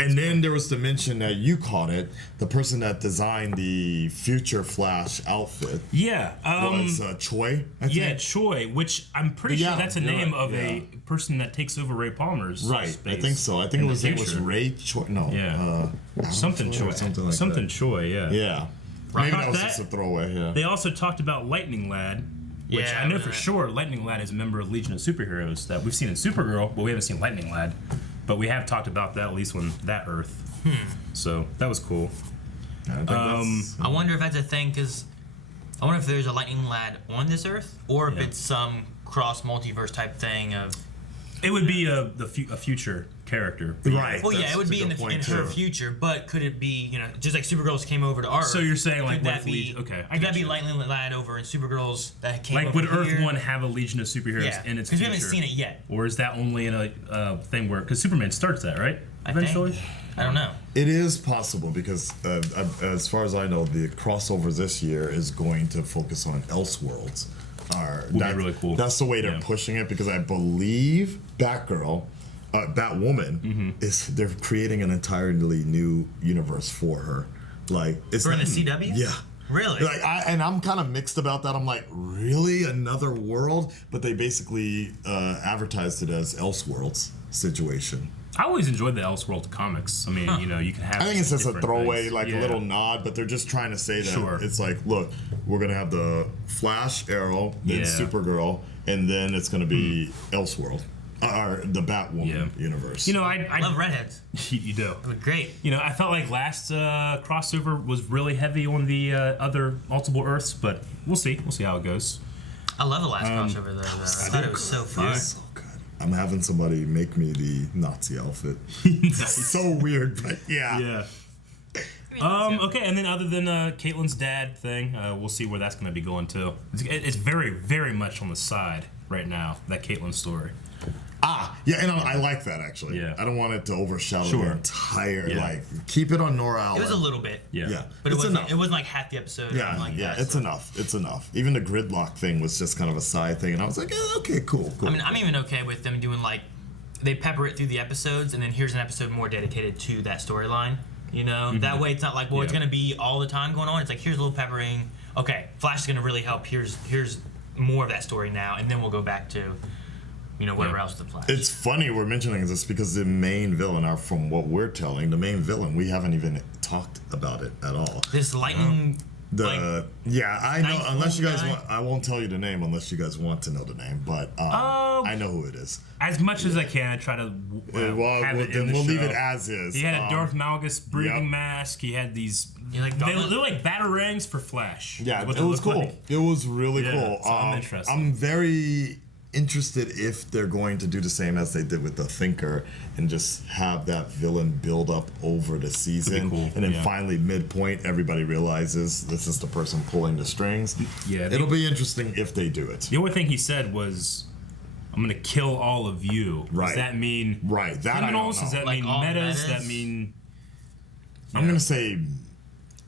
And then there was the mention that you caught it. The person that designed the future Flash outfit. Yeah. Was Choi. I think. Choi, which I'm pretty sure that's a name of a person that takes over Ray Palmer's space. I think so. I think it was Ray Choi. No. Yeah. Something Choi. Something Choi. Yeah. Yeah. Maybe that was just a throwaway. Yeah. They also talked about Lightning Lad, which I know for sure Lightning Lad is a member of Legion of Superheroes that we've seen in Supergirl, but we haven't seen Lightning Lad. But we have talked about that at least on that Earth. So that was cool. I wonder if that's a thing, because I wonder if there's a Lightning Lad on this Earth, or if it's some cross multiverse type thing of. It would be a future character, right? Well, yeah, it would be in her future, but could it be, you know, just like Supergirls came over to Earth? So you're saying like, could that be Lightning Lad over in Supergirls that came over would Earth here? 1 have a Legion of Superheroes in its future? Because we haven't seen it yet. Or is that only in a thing where, because Superman starts that, right? Eventually? I don't know. It is possible because, as far as I know, the crossover this year is going to focus on Elseworlds. Would be really cool. That's the way they're pushing it, because I believe Batwoman they're creating an entirely new universe for her. Like, it's for the CW? Yeah. Really? Like, I'm kind of mixed about that. I'm like, really, another world? But they basically advertised it as Elseworlds situation. I always enjoyed the Elseworld comics. I mean, you know, you can have. I think it's just a throwaway, things. like a little nod, but they're just trying to say that it's like, look, we're gonna have the Flash, Arrow, then Supergirl, and then it's gonna be Elseworld, or the Batwoman universe. You know, I love redheads. You do. It was great. You know, I felt like last crossover was really heavy on the other multiple Earths, but we'll see. We'll see how it goes. I love the last crossover though. I thought it was so fun. So good. I'm having somebody make me the Nazi outfit. It's so weird, but yeah. Okay, and then other than Caitlyn's dad thing, we'll see where that's going to be going too. It's very, very much on the side right now, that Caitlyn story. Yeah, and I like that actually. Yeah. I don't want it to overshadow the entire, like, keep it on Nora Allen. It was a little bit. Yeah. But it wasn't like half the episode. Yeah, it's enough. It's enough. Even the gridlock thing was just kind of a side thing, and I was like, okay, cool. I mean, I'm even okay with them doing, like, they pepper it through the episodes, and then here's an episode more dedicated to that storyline. You know, that way it's not like, well, it's gonna be all the time going on. It's like, here's a little peppering. Okay, Flash is gonna really help. Here's more of that story now, and then we'll go back to, you know, whatever else the Flash. It's funny we're mentioning this because the main villain, from what we're telling, the main villain, we haven't even talked about it at all. This lightning. I know. Unless you guys want, I won't tell you the name unless you guys want to know the name. But I know who it is. As much as I can, I try to have it in the show. We'll leave it as is. He had a Darth Malgus breathing mask. He had these. They're like batarangs for Flash. Yeah, it was cool. Like. It was really cool. So I'm interested. I'm very interested if they're going to do the same as they did with the Thinker and just have that villain build up over the season, cool. and then finally midpoint everybody realizes this is the person pulling the strings. Yeah, it'll be interesting if they do it. The only thing he said was, "I'm gonna kill all of you." Right. Does that mean that criminals? Does that Like mean all metas? metas? That mean? I'm gonna say,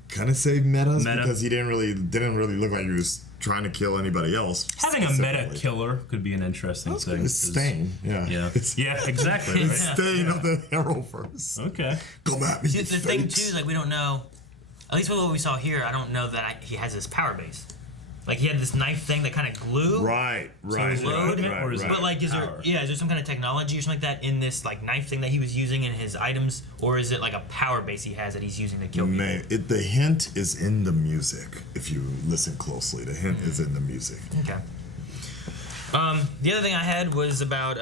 kind of say metas Meta. because he didn't really look like he was trying to kill anybody else. Having a meta killer could be an interesting thing. It's Stain, yeah. Yeah, exactly. Right? It's Stain of the Arrowverse. Okay. Come at me, See, you the thing fakes. too is like we don't know. At least with what we saw here, I don't know that he has his power base. Like he had this knife thing that kind of glue. Right. But like, is there some kind of technology or something like that in this like knife thing that he was using in his items, or is it like a power base he has that he's using to kill people? The hint is in the music. If you listen closely, the hint is in the music. Okay. The other thing I had was about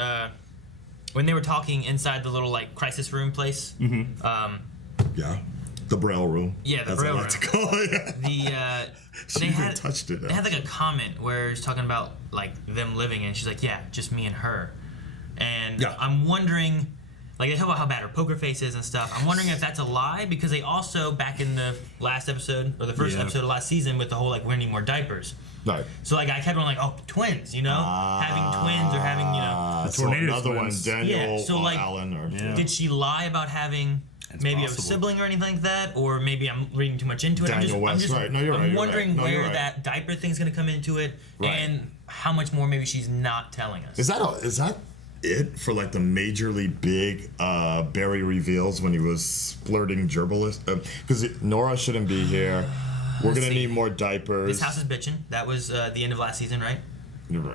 when they were talking inside the little like crisis room place. Yeah. The Braille room. Yeah, the as Braille I room. like to call it. She even touched it. They had like a comment where he's talking about like them living, and she's like, "Yeah, just me and her." And I'm wondering, like they talk about how bad her poker face is and stuff. I'm wondering if that's a lie because they also back in the last episode or the first episode of last season with the whole like we need more diapers. Right. So like I kept on like, oh, twins, you know, having twins or having so another one, Daniel so like, Allen, or did she lie about having? Maybe possible. A sibling or anything like that, or maybe I'm reading too much into it. Daniel West, right? No, you're right. I'm wondering where that diaper thing's gonna come into it, and how much more maybe she's not telling us. Is that it for like the majorly big Barry reveals when he was splurting gerbilist? Because Nora shouldn't be here. We're gonna need more diapers. This house is bitching. That was the end of last season, right?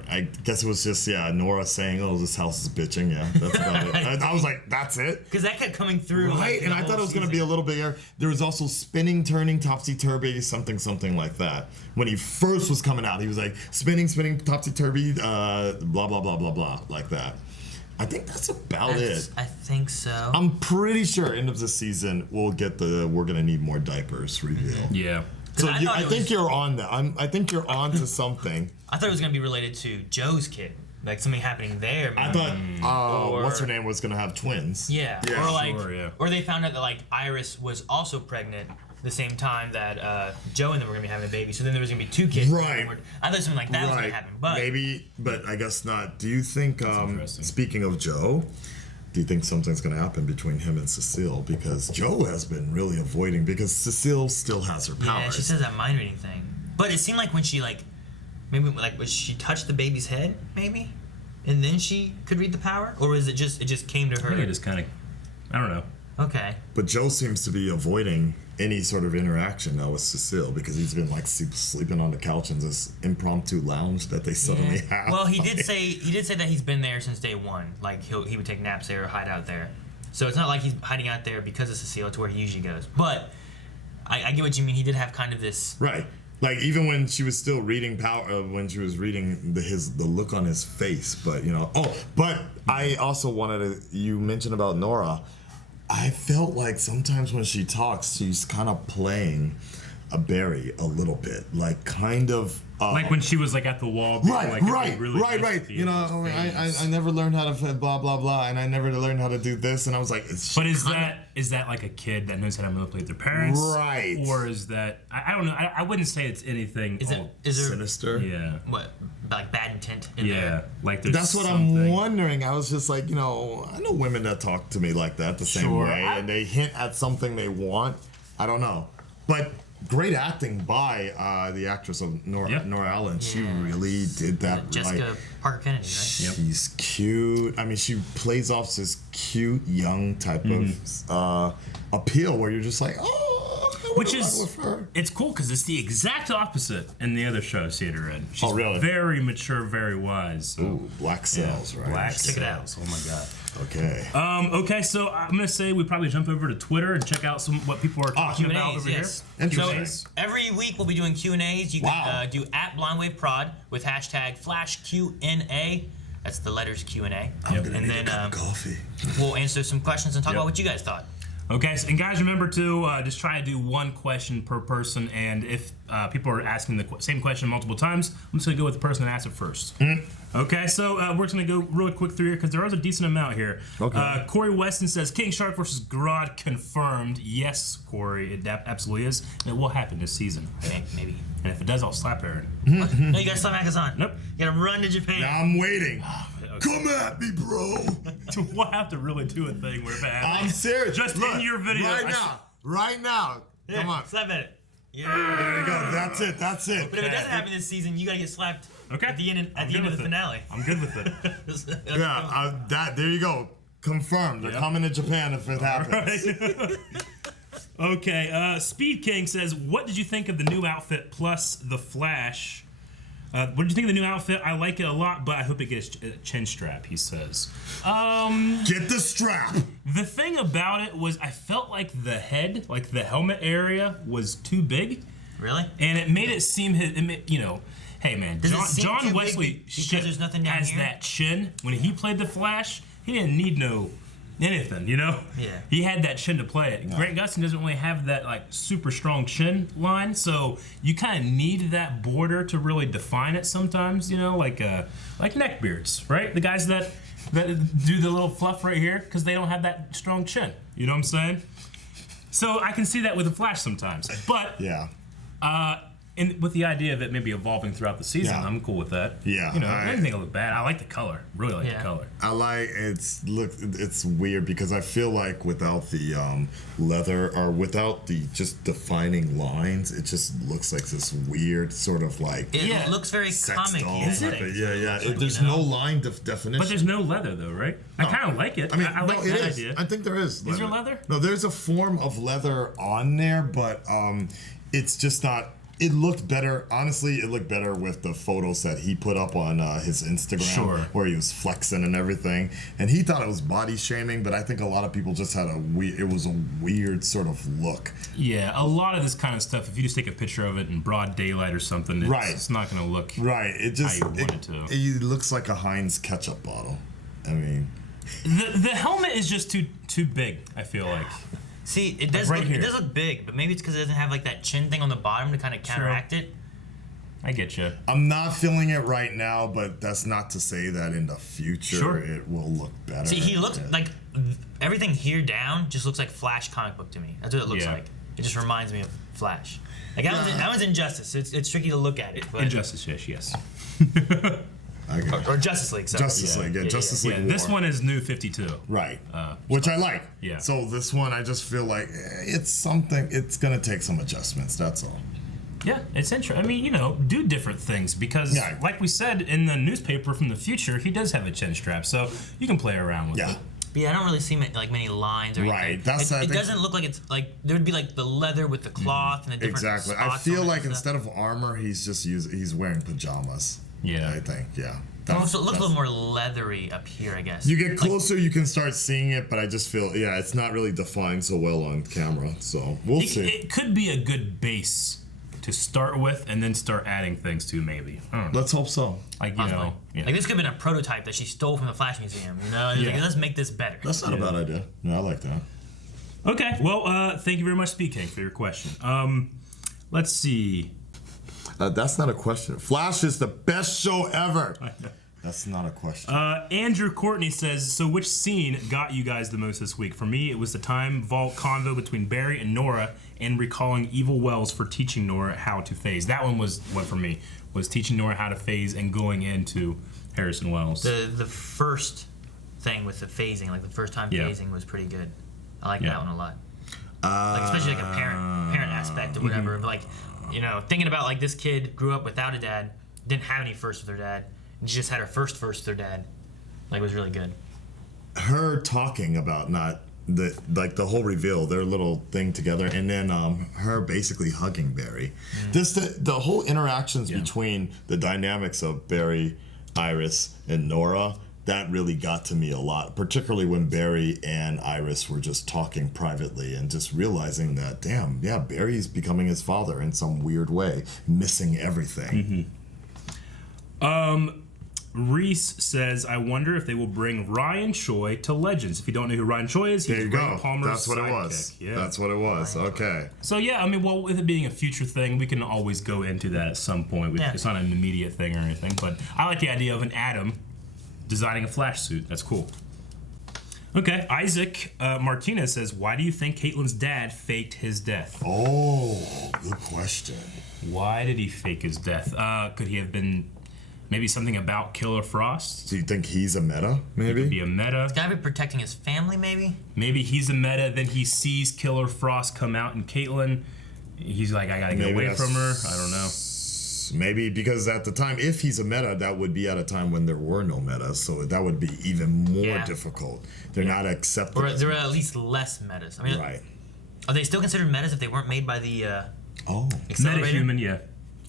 I guess it was just Nora saying, "Oh, this house is bitching." Yeah, that's about it. I was like, "That's it," because that kept coming through. Right, like, and I thought it was going to be a little bigger. There was also spinning, turning, topsy turvy, something like that. When he first was coming out, he was like spinning, topsy turvy, blah blah blah blah blah, like that. I think that's about it. I think so. I'm pretty sure end of the season we'll get the "we're going to need more diapers" reveal. Yeah. So I think you're on that. I think you're on to something. I thought it was going to be related to Joe's kid. Like something happening there. Maybe. I thought what's her name was going to have twins. Yeah. Or like, or they found out that like Iris was also pregnant the same time that Joe and them were going to be having a baby. So then there was going to be two kids. Right. I thought something like that was going to happen. But maybe, but I guess not. Do you think, speaking of Joe, do you think something's going to happen between him and Cecile? Because Joe has been really avoiding, because Cecile still has her powers. Yeah, she says that mind reading thing. But it seemed like when she maybe when she touched the baby's head, maybe, and then she could read the power, or is it just came to her? I think it just kind of, I don't know. Okay. But Joe seems to be avoiding any sort of interaction now with Cecile, because he's been like sleeping on the couch in this impromptu lounge that they suddenly have. Well, he did say that he's been there since day one. Like he would take naps there or hide out there. So it's not like he's hiding out there because of Cecile. It's where he usually goes. But I get what you mean. He did have kind of this. Right. Like even when she was still reading power, when she was reading the look on his face, but but I also wanted to. You mentioned about Nora. I felt like sometimes when she talks, she's kind of playing a Barry a little bit, like kind of. Like when she was like at the wall. Right. You know, I never learned how to blah blah blah, and I never learned how to do this, and I was like, but is that like a kid that knows how to manipulate their parents? Right. Or is that I don't know. I wouldn't say it's anything. Is there sinister? Yeah. What, like bad intent in there? Like there's that's what something. I'm wondering. I was just like, I know women that talk to me like that the same way, and they hint at something they want. I don't know, but. Great acting by the actress of Nora Allen. She really did that. Jessica Parker Kennedy, right? She's cute. I mean, she plays off this cute, young type of appeal where you're just like, which is, it's cool because it's the exact opposite in the other show Cedar in. She's very mature, very wise. So. Ooh, Black Sails, right? Black Check it out. Oh my god. Okay. Okay, so I'm gonna say we probably jump over to Twitter and check out what people are talking about over here. So every week we'll be doing Q&As. You can do @BlindWaveProd with #FlashQNA. That's the letters Q&A. I'm gonna need a cup of coffee. We'll answer some questions and talk about what you guys thought. Okay, and guys, remember to just try to do one question per person, and if people are asking the same question multiple times, I'm just going to go with the person that asked it first. Okay, so we're just going to go really quick through here because there is a decent amount here. Okay. Corey Weston says, King Shark versus Grodd confirmed. Yes, Corey, it absolutely is, and it will happen this season. Okay, maybe. And if it does, I'll slap Aaron. No, you got to slap Akasan. Nope. You got to run to Japan. Now I'm waiting. Okay. Come at me, bro. We'll have to really do a thing where if it happens. I'm serious. Just Look, in your video. Right now. Yeah, Come on. slap at it. Yeah. There you go. That's it. But if it doesn't happen this season, you got to get slapped at the end of the finale. I'm good with it. There you go. Confirmed. They're coming to Japan if it happens. Right. Okay, Speed King says, what did you think of the new outfit plus the Flash? What did you think of the new outfit? I like it a lot, but I hope it gets a chin strap, he says. Get the strap. The thing about it was I felt like the head, like the helmet area, was too big. Really? And it made it seem, hey man, John Wesley there's nothing down has here? that chin. When he played the Flash, he didn't need anything, Yeah. He had that chin to play it. No. Grant Gustin doesn't really have that like super strong chin line, so you kind of need that border to really define it sometimes, like neckbeards, right? The guys that do the little fluff right here because they don't have that strong chin. You know what I'm saying? So I can see that with the Flash sometimes, but yeah. And with the idea of it maybe evolving throughout the season, I'm cool with that. Yeah. I didn't think it looked bad. I like the color. Really like the color. It's weird because I feel like without the leather or without the just defining lines, it just looks like this weird sort of like. It looks very comic-y. There's no line definition. But there's no leather though, right? No. I kind of like it. I mean, I like that idea. I think there is. Is there leather? No, there's a form of leather on there, but it's just not. It looked better. Honestly, it looked better with the photos that he put up on his Instagram, where he was flexing and everything. And he thought it was body shaming, but I think a lot of people just had it was a weird sort of look. Yeah, a lot of this kind of stuff, if you just take a picture of it in broad daylight or something, it's not going to look it just, how you want it to. It looks like a Heinz ketchup bottle. I mean... The helmet is just too big, I feel like. See, it does look big, but maybe it's because it doesn't have like that chin thing on the bottom to kind of counteract it. I get you. I'm not feeling it right now, but that's not to say that in the future it will look better. See, he looks like everything here down just looks like Flash comic book to me. That's what it looks like. It just reminds me of Flash. Like that one's Injustice. It's tricky to look at it. But Injustice, yes. Or Justice League. Sorry. Justice League. War. This one is New 52. Right. Which I like. Yeah. So this one, I just feel like it's something. It's gonna take some adjustments. That's all. Yeah, it's interesting. I mean, do different things because, like we said in the newspaper from the future, he does have a chin strap, so you can play around with it. But I don't really see many lines or anything. Right. It doesn't look like it's like there would be like the leather with the cloth and the different Exactly. I feel like instead of armor, he's wearing pajamas. Yeah. I think. Yeah. So it looks a little more leathery up here, I guess. You get closer, you can start seeing it, but I just feel, it's not really defined so well on camera. So we'll see. It could be a good base to start with, and then start adding things to maybe. Let's hope so. Like like this could have been a prototype that she stole from the Flash Museum. Like, let's make this better. That's not a bad idea. No, I like that. Okay, well, thank you very much, Speed King, for your question. Let's see. That's not a question. Flash is the best show ever. That's not a question. Andrew Courtney says, so which scene got you guys the most this week? For me, it was the time vault convo between Barry and Nora and recalling Evil Wells for teaching Nora how to phase. That one was what for me, was teaching Nora how to phase and going into Harrison Wells. The first thing with the phasing, like the first time phasing was pretty good. I like that one a lot. Like especially like a parent aspect or whatever. Like, thinking about like this kid grew up without a dad, didn't have any first with her dad, and she just had her first with her dad. Like, it was really good. Her talking about the whole reveal, their little thing together, and then her basically hugging Barry. The whole interactions between the dynamics of Barry, Iris, and Nora, that really got to me a lot, particularly when Barry and Iris were just talking privately and just realizing that, Barry's becoming his father in some weird way, missing everything. Reese says, I wonder if they will bring Ryan Choi to Legends. If you don't know who Ryan Choi is, he's there you Ray go. Palmer's That's what sidekick. it was. Yeah. That's what it was. Okay. So yeah, I mean, well, with it being a future thing, we can always go into that at some point. It's not an immediate thing or anything, but I like the idea of an Adam designing a Flash suit. That's cool. Okay, Isaac Martinez says, why do you think Caitlyn's dad faked his death? Oh, good question. Why did he fake his death? Could he have been maybe something about Killer Frost? Do you think he's a meta, maybe? He could be a meta. He's gotta be protecting his family, maybe? Maybe he's a meta, then he sees Killer Frost come out and Caitlyn, he's like, I gotta get away from her. I don't know. Maybe because at the time, if he's a meta, that would be at a time when there were no metas, so that would be even more difficult. They're not accepted. Or there are at least less metas. I mean, right. Are they still considered metas if they weren't made by the Meta-human, yeah.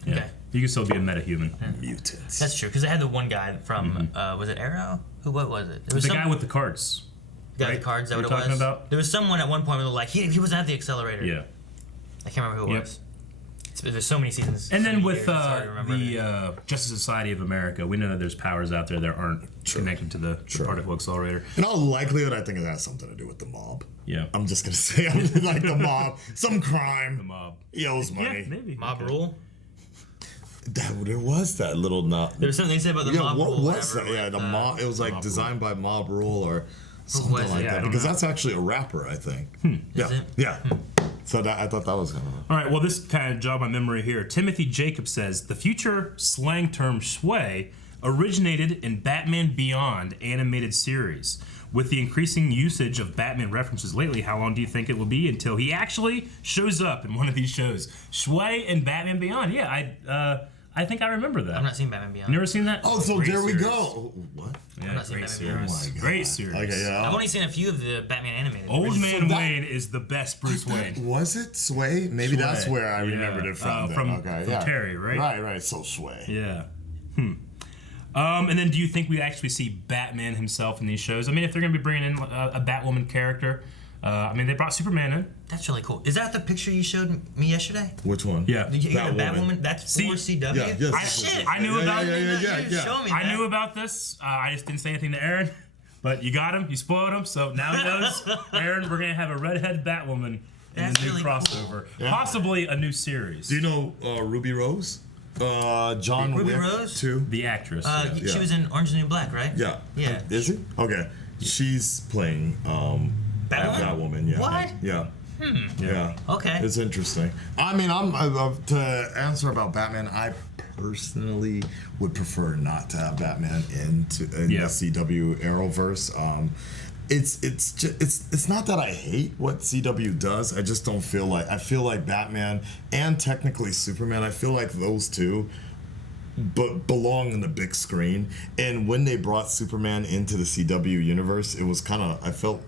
Okay. You can still be a meta-human. Mutants. That's true, because they had the one guy from, was it Arrow? What was it? There was the guy with the cards. Guy with the cards, is that what it was? Talking about? There was someone at one point who was like, he wasn't at the accelerator. Yeah. I can't remember who it was. There's so many seasons. And then with years, it's hard to remember the Justice Society of America, we know that there's powers out there that aren't connected to the particle accelerator. In all likelihood, I think it has something to do with the mob. Yeah. I'm just going to say, like the mob. Some crime. The mob. He owes money. Yeah, maybe. Mob rule? There was that little mob. There was something they said about the mob rule. What was that? Yeah, the mob. It was like designed by Mob Rule or something like that. Because that's actually a rapper, I think. Yeah. Yeah. So I thought that was kind of... All right, well, this kind of jogged my memory here. Timothy Jacob says, the future slang term sway originated in Batman Beyond animated series. With the increasing usage of Batman references lately, how long do you think it will be until he actually shows up in one of these shows? Sway and Batman Beyond. Yeah, I think I remember that. I've not seen Batman Beyond. You never seen that? Oh, so Great there we series. go. What? Yeah, I've not seen great Batman series. Beyond. Great series. Okay, yeah. I've only seen a few of the Batman animated. Old Man Wayne is the best Bruce Wayne. Was it Sway? Maybe Sway. that's where I remembered it from. From Terry, right? Right. So Sway. Yeah. And then do you think we actually see Batman himself in these shows? I mean, if they're going to be bringing in a Batwoman character, I mean, they brought Superman in. That's really cool. Is that the picture you showed me yesterday? Which one? Yeah. You got a Batwoman? That's for CW? Yeah, yes. Shit. I knew about Yeah. I knew about this. I just didn't say anything to Aaron. But you got him. You spoiled him. So now he knows. Aaron, we're going to have a redhead Batwoman in the new crossover. Cool. Yeah. Possibly a new series. Do you know Ruby Rose? John Ruby Wick Rose? too. The actress. She was in Orange is the New Black, right? Yeah. Yeah. Is it? Okay. She's playing Batwoman. Yeah. What? Yeah. Yeah. Okay. It's interesting. I mean, to answer about Batman, I personally would prefer not to have Batman in the CW Arrowverse. It's not that I hate what CW does. I just don't feel like Batman and technically Superman. I feel like those two belong in the big screen. And when they brought Superman into the CW universe, it was kind of, I felt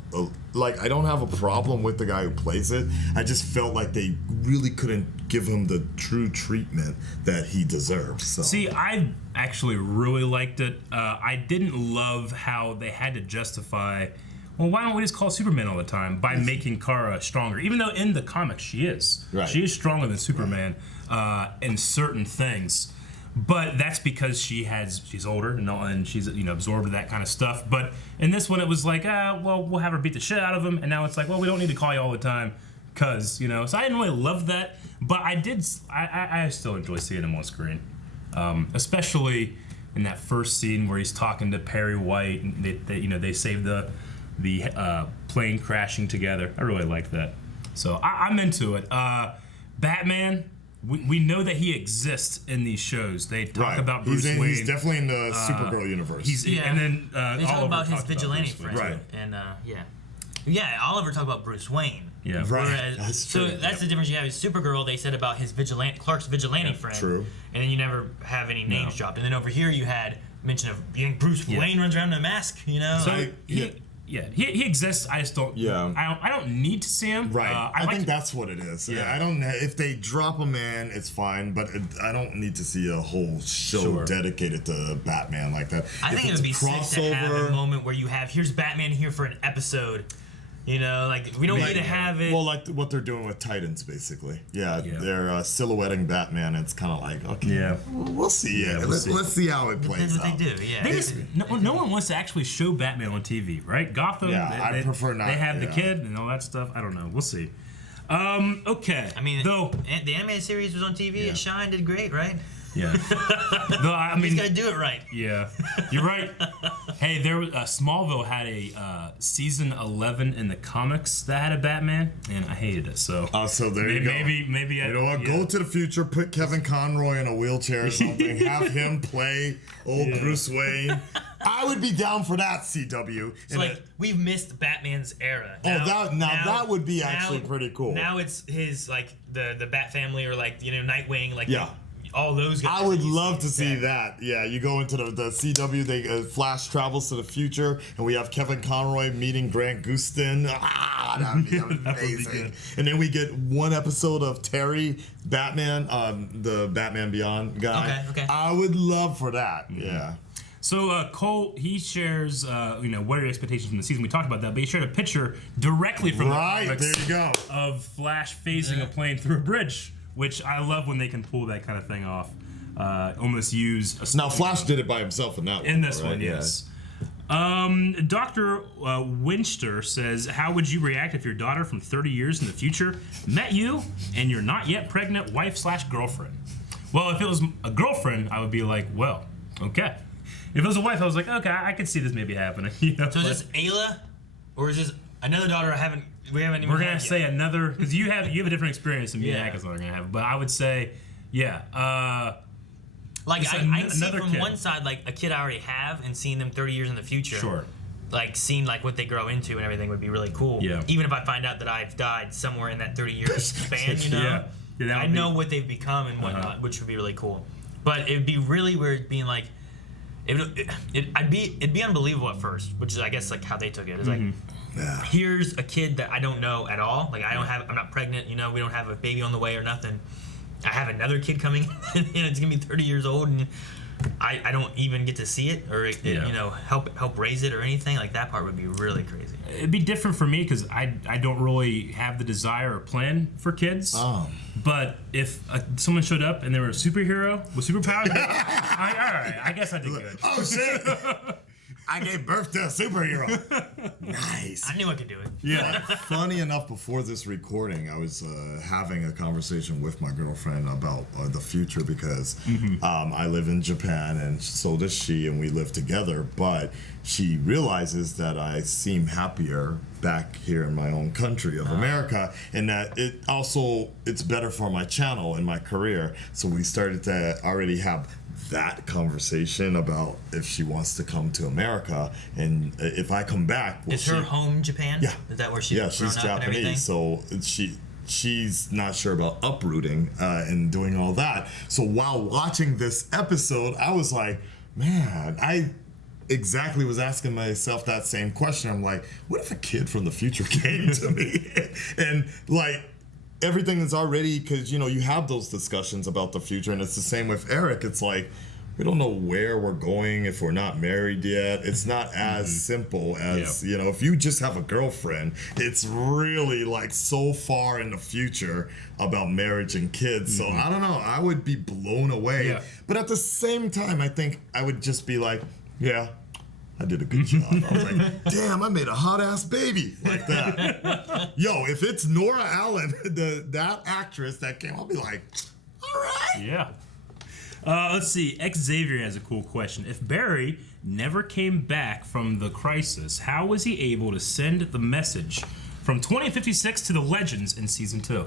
like I don't have a problem with the guy who plays it. I just felt like they really couldn't give him the true treatment that he deserves. So. See, I actually really liked it. I didn't love how they had to justify, well, why don't we just call Superman all the time by making Kara stronger? Even though in the comics she is. Right. She is stronger than Superman in certain things. But that's because she's older and she's absorbed that kind of stuff. But in this one, it was like, well, we'll have her beat the shit out of him. And now it's like, well, we don't need to call you all the time, cause So I didn't really love that, but I still enjoy seeing him on screen, especially in that first scene where he's talking to Perry White and they save the plane crashing together. I really like that. So I'm into it. Batman. We know that he exists in these shows. They talk about Bruce Wayne. He's definitely in the Supergirl universe. And then they talk about his vigilante friend. Right. And Oliver talked about Bruce Wayne. Yeah. Right. That's true. So that's the difference you have with Supergirl. They said about his Clark's vigilante friend. True. And then you never have any names dropped. And then over here you had mention of Bruce Wayne runs around in a mask. So he exists. I just don't. Yeah. I don't need to see him. Right. I think that's what it is. Yeah. I don't. If they drop him in, it's fine. But I don't need to see a whole show dedicated to Batman like that. I think it would be sick to have a moment where you have here's Batman here for an episode. You know, like we don't need to have it. Well, like what they're doing with Titans, basically. Yeah. They're silhouetting Batman. It's kind of like, okay, we'll see. Yeah, let's see how it plays out. That's what they do. Yeah. They just, no one wants to actually show Batman on TV, right? Gotham. Yeah, I prefer not. They have the kid and all that stuff. I don't know. We'll see. Okay. I mean, though the animated series was on TV. It shined, did great, right? Yeah. Though, I mean, he's got to do it right. Yeah, you're right. Hey, Smallville had a season 11 in the comics that had a Batman, and I hated it. So, so there you go. Maybe you know what? Go to the future, put Kevin Conroy in a wheelchair or something, have him play old Bruce Wayne. I would be down for that, CW. It's like we've missed Batman's era. Now, that would be actually pretty cool. Now it's his like the Bat family or like Nightwing like all those guys. I would love to see that. Yeah, you go into the CW. Flash travels to the future, and we have Kevin Conroy meeting Grant Gustin. That'd be amazing. And then we get one episode of Terry Batman, the Batman Beyond guy. Okay. I would love for that. Mm-hmm. Yeah. So Cole, he shares, what are your expectations from the season? We talked about that, but he shared a picture directly from the comics there you go. of Flash phasing a plane through a bridge, which I love when they can pull that kind of thing off. Almost use a now Flash did it by himself in that one. In this one, yes. Dr. Winchester says, how would you react if your daughter from 30 years in the future met you and you're not yet pregnant wife/girlfriend? Well, if it was a girlfriend, I would be like, well, okay. If it was a wife, I was like, okay, I could see this maybe happening. So is this Ayla, or is this another daughter we haven't even We're gonna say another, because you have a different experience than me and Akasan are gonna have. But I would say, like I can see from one side like a kid I already have and seeing them 30 years in the future. Sure. Like seeing like what they grow into and everything would be really cool. Yeah. Even if I find out that I've died somewhere in that 30 year span, I know what they've become and whatnot, which would be really cool. But it would be really weird being like, it'd be unbelievable at first, which is I guess like how they took it. It's like, here's a kid that I don't know at all. Like I'm not pregnant. We don't have a baby on the way or nothing. I have another kid coming, and it's gonna be 30 years old, and I don't even get to see it or help raise it or anything. Like that part would be really crazy. It'd be different for me because I don't really have the desire or plan for kids. But if someone showed up and they were a superhero with superpowers, all right, I guess I did good. Oh shit! I gave birth to a superhero. Nice. I knew I could do it. Yeah. Funny enough, before this recording, I was having a conversation with my girlfriend about the future because I live in Japan and so does she, and we live together. But she realizes that I seem happier back here in my own country of America, and that it's better for my channel and my career. So we started to already have that conversation about if she wants to come to America, and if I come back, is her home Japan? Yeah, is that where she's she's Japanese, so she's not sure about uprooting and doing all that. So while watching this episode, I was like, man, I exactly was asking myself that same question. I'm like, what if a kid from the future came to me and like everything is already, because you have those discussions about the future, and it's the same with Eric. It's like we don't know where we're going if we're not married yet. It's not as simple as if you just have a girlfriend, it's really like so far in the future about marriage and kids. So I don't know, I would be blown away, but at the same time I think I would just be like, I did a good job. I was like, damn, I made a hot ass baby like that. Yo, if it's Nora Allen, that actress that came, I'll be like, all right. Yeah. Let's see. Xavier has a cool question. If Barry never came back from the crisis, how was he able to send the message from 2056 to the Legends in season 2?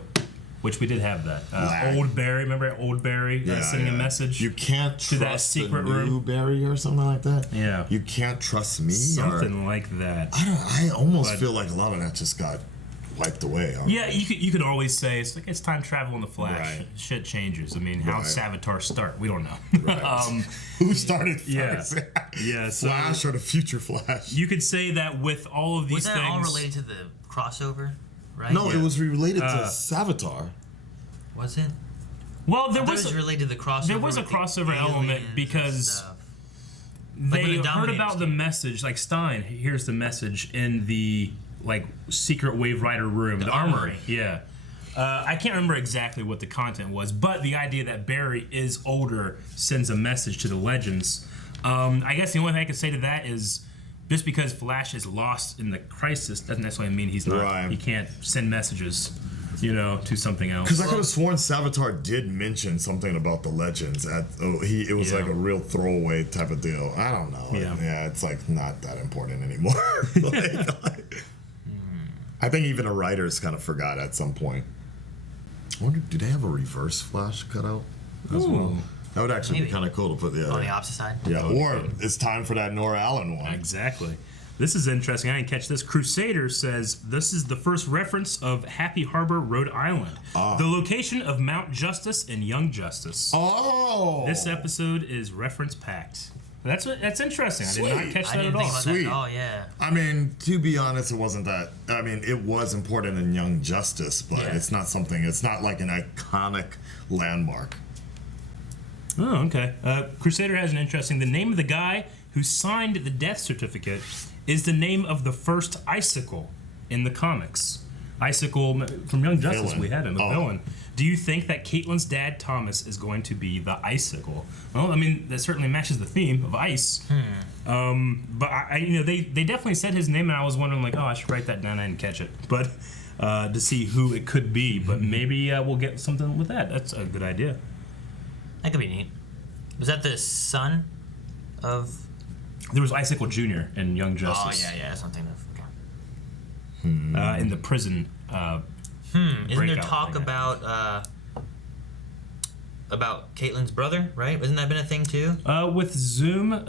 Which we did have that. Old Barry, remember Old Barry sending a message? You can't to that trust secret the new room. Barry or something like that. Yeah. You can't trust me. Something like that. I almost feel like a lot of that just got wiped away. Yeah, you could always say it's like it's time travel in the Flash. Right. Shit changes. I mean, how did Savitar start? We don't know. Right. Who started first? Yeah. So Flash or the future Flash? You could say that with all of these things. Was that all related to the crossover? Right? No, it was related to Savitar. Was it? Well, there was related to the crossover. There was a crossover element because they heard about the message. Like Stein hears the message in the like secret Wave Rider room, the armory. Yeah. I can't remember exactly what the content was, but the idea that Barry is older sends a message to the Legends. I guess the only thing I could say to that is just because Flash is lost in the crisis doesn't necessarily mean he's not. Right. He can't send messages, to something else. Because I could have sworn Savitar did mention something about the Legends. It was like a real throwaway type of deal. I don't know. Yeah, it's like not that important anymore. I think even the writers kind of forgot at some point. I wonder, do they have a reverse Flash cutout as well? That would actually be kind of cool to put on the opposite side. Yeah, or it's time for that Nora Allen one. Exactly. This is interesting. I didn't catch this. Crusader says this is the first reference of Happy Harbor, Rhode Island, the location of Mount Justice and Young Justice. Oh, this episode is reference packed. That's interesting. Sweet. I did not catch that at all. Sweet. Oh yeah. I mean, to be honest, it wasn't that. I mean, it was important in Young Justice, but it's not something. It's not like an iconic landmark. Oh, okay. Crusader has an interesting. The name of the guy who signed the death certificate is the name of the first Icicle in the comics. Icicle from Young Justice. We had him, a villain. Do you think that Caitlin's dad Thomas is going to be the Icicle? Well, I mean, that certainly matches the theme of ice. But they definitely said his name, and I was wondering, like, oh, I should write that down. I didn't catch it, but to see who it could be. But maybe we'll get something with that. That's a good idea. That could be neat. Was that the son of? There was Icicle Jr. in Young Justice. Oh yeah, something of. In the prison. Isn't there talk about Caitlin's brother? Right? Hasn't that been a thing too? With Zoom,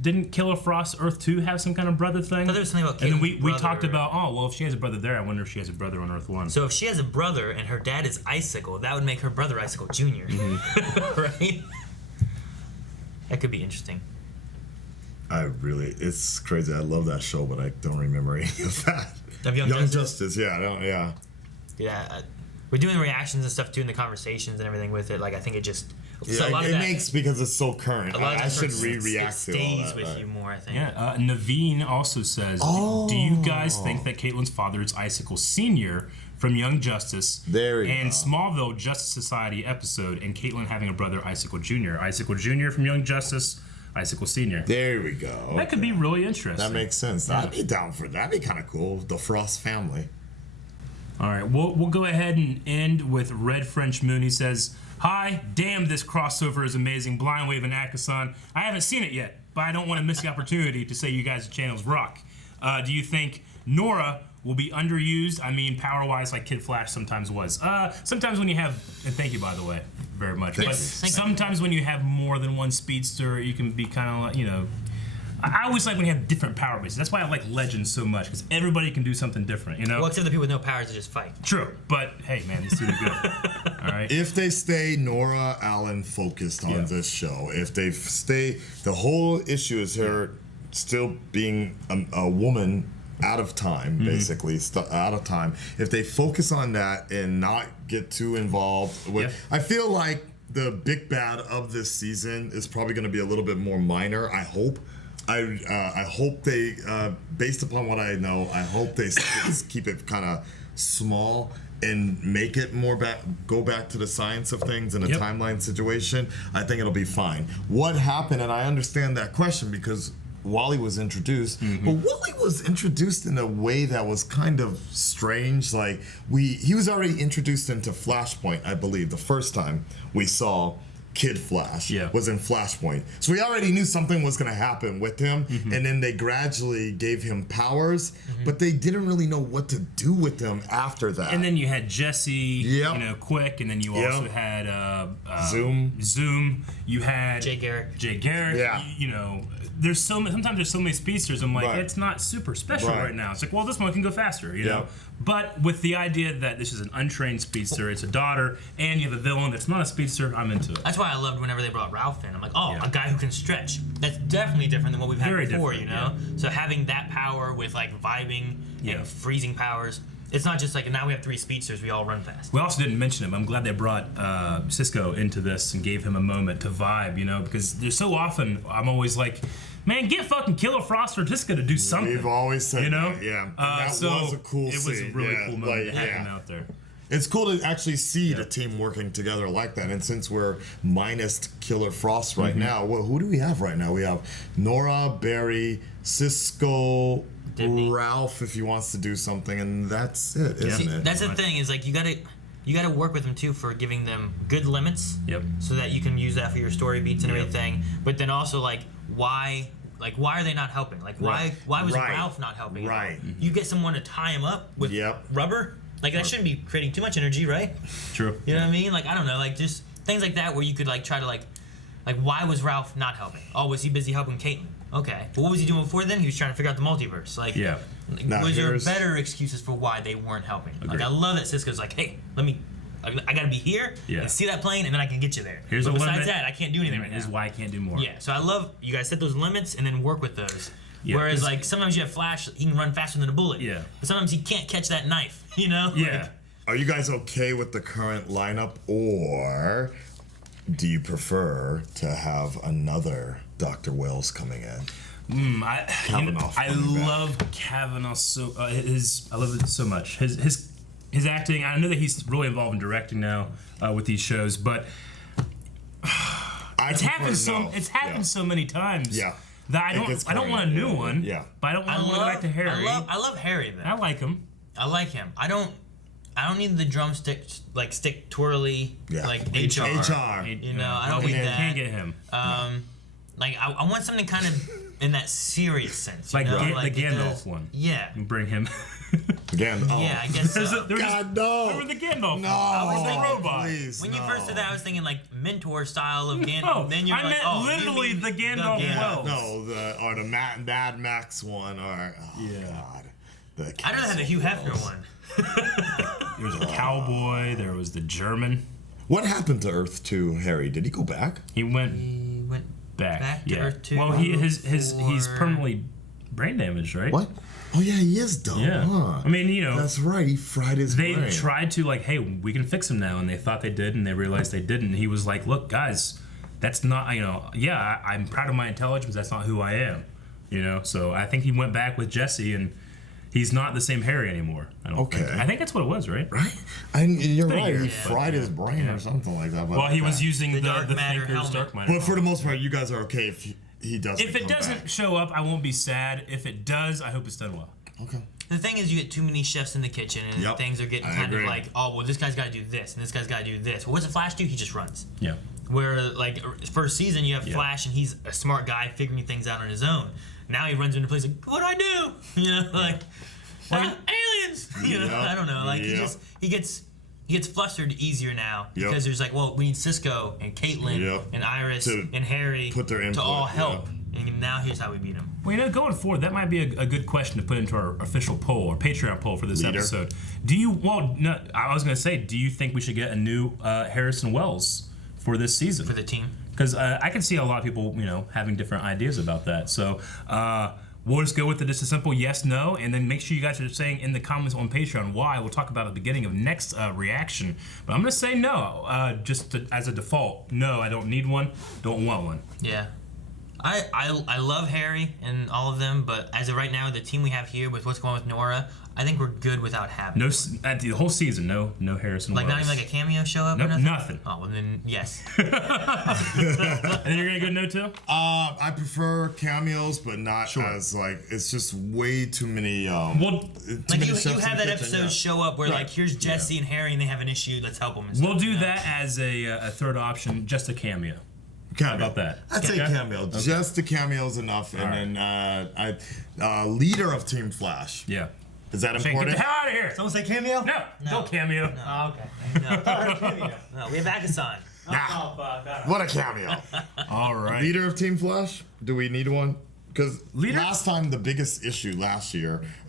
didn't Killer Frost Earth 2 have some kind of brother thing? There was something about Caitlin's and then we talked about, if she has a brother there, I wonder if she has a brother on Earth 1. So if she has a brother and her dad is Icicle, that would make her brother Icicle Jr. Right? That could be interesting. It's crazy. I love that show, but I don't remember any of that. Of Young Justice, yeah. Yeah, we're doing reactions and stuff too in the conversations and everything with it. Like, I think it just... makes because it's so current. I should react to all that. It stays with you more, I think. Yeah, Naveen also says, do you guys think that Caitlin's father is Icicle Sr. from Young Justice and Smallville Justice Society episode, and Caitlin having a brother, Icicle Jr.? Icicle Jr. from Young Justice, Icicle Sr. There we go. That could be really interesting. That makes sense. I'd be down for that. That'd be kind of cool. The Frost family. All right, we'll go ahead and end with Red French Moon. He says, hi, damn, this crossover is amazing. Blind Wave and Akasan. I haven't seen it yet, but I don't want to miss the opportunity to say you guys' channels rock. Do you think Nora will be underused? I mean, power-wise, like Kid Flash sometimes was. Sometimes when you have, and thank you, by the way, very much. But sometimes when you have more than one speedster, you can be kind of like, I always like when you have different power bases. That's why I like Legends so much, because everybody can do something different, Well, except the people with no powers to just fight. True, but hey, man, these two are good. All right. If they stay Nora Allen focused on this show, if they stay, the whole issue is her still being a woman out of time, basically, out of time. If they focus on that and not get too involved with, I feel like the big bad of this season is probably going to be a little bit more minor. I hope. I hope they, based upon what I know, I hope they keep it kind of small and make it more go back to the science of things in a timeline situation. I think it'll be fine. What happened, and I understand that question because Wally was introduced, but Wally was introduced in a way that was kind of strange. Like he was already introduced into Flashpoint, I believe, the first time we saw Kid Flash was in Flashpoint. So we already knew something was going to happen with him, and then they gradually gave him powers, but they didn't really know what to do with him after that. And then you had Jesse, Quick, and then you also had Zoom. You had Jay Garrick. Yeah. There's sometimes there's so many speedsters. I'm like, it's not super special right now. It's like, well, this one can go faster, you know. But with the idea that this is an untrained speedster, it's a daughter, and you have a villain that's not a speedster, I'm into it. That's why I loved whenever they brought Ralph in. I'm like, a guy who can stretch. That's definitely different than what we've had before, you know? So having that power with like vibing and freezing powers, it's not just like, now we have 3 speedsters, we all run fast. We also didn't mention him. I'm glad they brought Cisco into this and gave him a moment to vibe, because there's so often I'm always like, man, get fucking Killer Frost or Cisco to do something. We've always said you know? that, yeah. And that so was a cool It was a scene. really Yeah, cool moment like, to have yeah. him out there. It's cool to actually see the team working together like that. And since we're minus Killer Frost right now, well, who do we have right now? We have Nora, Barry, Cisco, Ralph if he wants to do something, and that's it, isn't it? That's the thing is like you gotta work with them too for giving them good limits. Yep. So that you can use that for your story beats and everything. But then also like why are they not helping? Like why was Ralph not helping? Right. You get someone to tie him up with rubber. Like that shouldn't be creating too much energy, right? True. You know what I mean? Like I don't know, like just things like that where you could like try to like why was Ralph not helping? Oh, was he busy helping Caitlin? Okay. But what was he doing before then? He was trying to figure out the multiverse. Like was there better excuses for why they weren't helping? Like I love that Cisco's like, hey, I gotta be here and see that plane and then I can get you there. Here's but a besides limit. that, I can't do anything right now. Is why I can't do more. Yeah, so I love you guys set those limits and then work with those. Whereas like sometimes you have Flash, he can run faster than a bullet. Yeah. But sometimes he can't catch that knife, you know? Yeah. Like, Are you guys okay with the current lineup, or do you prefer to have another Dr. Wells coming in? I love Kavanaugh so I love it so much. His acting. I know that he's really involved in directing now with these shows, but it's happened so many times. Yeah. That I don't want a new one. Yeah. But I don't want to go back to Harry. I love Harry though. I like him. I like him. I don't need the drumstick stick twirly like HR. You know, I don't need that. Can't get him. Like I want something kind of in that serious sense. Like, you know? the Gandalf one. Yeah. Bring him. Gandalf. Yeah, I guess so. God, no. Remember the Gandalf? No. I was thinking, robot. Please, when you first said that, I was thinking like mentor style of Gandalf. No, then you're I like, meant literally the Gandalf Wells. No, the Mad Max one, or God, I don't have the Hugh Hefner one. There was a cowboy. There was the German. What happened to Earth 2, Harry? Did he go back? He went back to Earth 2. Well, he's permanently brain damaged, right? What? Oh yeah, he is dumb. Yeah. Huh? I mean, you know, that's right. He fried his brain. They tried to like, hey, we can fix him now, and they thought they did, and they realized they didn't. He was like, look, guys, that's not, you know, yeah, I'm proud of my intelligence. That's not who I am, you know. So I think he went back with Jesse, and he's not the same Harry anymore. I don't think. I think that's what it was, right? Right. And you're right. He fried his brain or something like that. Well, he was using the dark matter Thinker's helmet. dark matter. But for the most part, you guys are okay if he doesn't. If it doesn't back. show up, I won't be sad. If it does, I hope it's done well. Okay. The thing is, you get too many chefs in the kitchen, and things are getting kind of like, oh, well, this guy's got to do this, and this guy's got to do this. Well, what's the Flash do? He just runs. Yeah. Where, like, first season, you have Flash, and he's a smart guy figuring things out on his own. Now he runs into a place like, what do I do? You know, like, aliens! You know, I don't know. Like, he gets flustered easier now because there's like, well, we need Cisco and Caitlin and Iris and Harry put their input, to all help. And now here's how we beat him. Well, you know, going forward, that might be a good question to put into our official poll or Patreon poll for this episode. Do you? Well, no, I was going to say, do you think we should get a new Harrison Wells for this season for the team? Because I can see a lot of people, you know, having different ideas about that. So we'll just go with just a simple yes, no, and then make sure you guys are saying in the comments on Patreon why. We'll talk about at the beginning of next reaction. But I'm going to say no, as a default. No, I don't need one. Don't want one. Yeah. I love Harry and all of them, but as of right now, the team we have here with what's going on with Nora, I think we're good without having at the whole season. No Harrison Wells. Not even like a cameo show up. Nope, or nothing. Nothing. Oh well, then yes. And then you're gonna go no too. I prefer cameos, but not as like it's just way too many. Like you have that episode show up where like here's Jesse and Harry and they have an issue. Let's help them. We'll do that as a third option, just a cameo. How about that? I'd say cameo. Okay. Just the cameo's enough. And then leader of Team Flash. Yeah. Is that important? Get the hell out of here. Someone say cameo? No. Don't cameo. No. Oh, okay. No, we have Akasan. What a cameo. All right. Leader of Team Flash? Do we need one? Because last time, the biggest issue last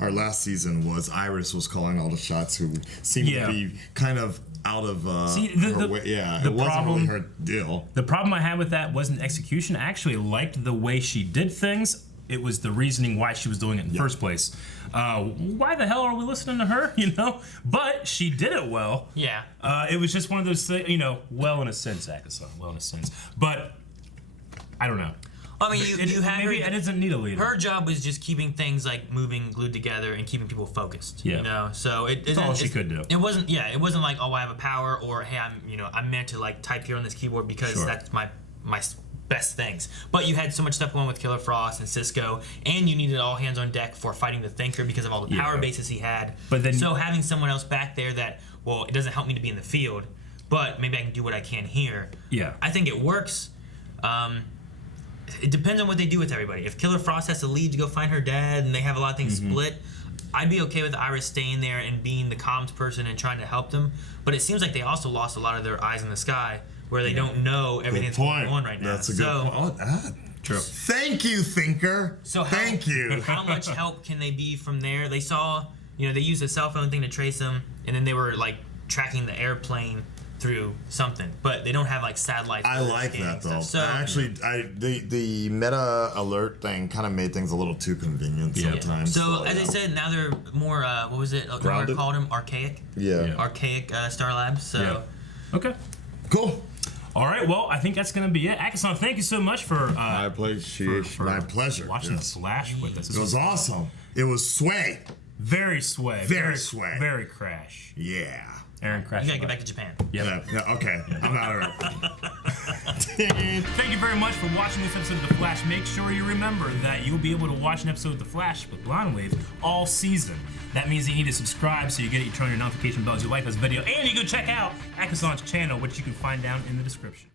last season was Iris was calling all the shots, who seemed to be kind of out of her way. Yeah, it wasn't really her deal. The problem I had with that wasn't execution. I actually liked the way she did things. It was the reasoning why she was doing it in the first place. Why the hell are we listening to her? You know, but she did it well. Yeah. It was just one of those things, you know, well in a sense, Akasan, well in a sense. But I don't know. I mean, you had maybe her. it doesn't need a leader. Her job was just keeping things like moving, glued together, and keeping people focused. Yeah. You know, so that's all she could do. It wasn't. Yeah, it wasn't like, oh, I have a power, or hey, I'm meant to like type here on this keyboard because that's my best things. But you had so much stuff going with Killer Frost and Cisco, and you needed all hands on deck for fighting the Thinker because of all the power bases he had. But then, so having someone else back there that, well, it doesn't help me to be in the field, but maybe I can do what I can here. Yeah, I think it works. It depends on what they do with everybody. If Killer Frost has to leave to go find her dad, and they have a lot of things split, I'd be okay with Iris staying there and being the comms person and trying to help them. But it seems like they also lost a lot of their eyes in the sky, where they don't know everything that's going on right now. That's a good point. True. Thank you, Thinker. So thank you. How much help can they be from there? They saw, they used a cell phone thing to trace them, and then they were like tracking the airplane through something, but they don't have like satellites. I like that though. So actually, the meta alert thing kind of made things a little too convenient sometimes. So as I said, now they're more what was it? Grounded? Called them archaic. Yeah. Archaic Star Labs. So okay, cool. All right, well, I think that's going to be it. Akasan, thank you so much for my pleasure watching the Flash with us. It was awesome. It was sway. Very sway. Very sway. Very crash. Yeah. Aaron crashed. You gotta get back to Japan. Yeah. Okay. I'm out of it. Thank you very much for watching this episode of The Flash. Make sure you remember that you'll be able to watch an episode of The Flash with Blonde Wave all season. That means you need to subscribe so you turn your notification bells. You like this video, and you go check out Akasan's channel, which you can find down in the description.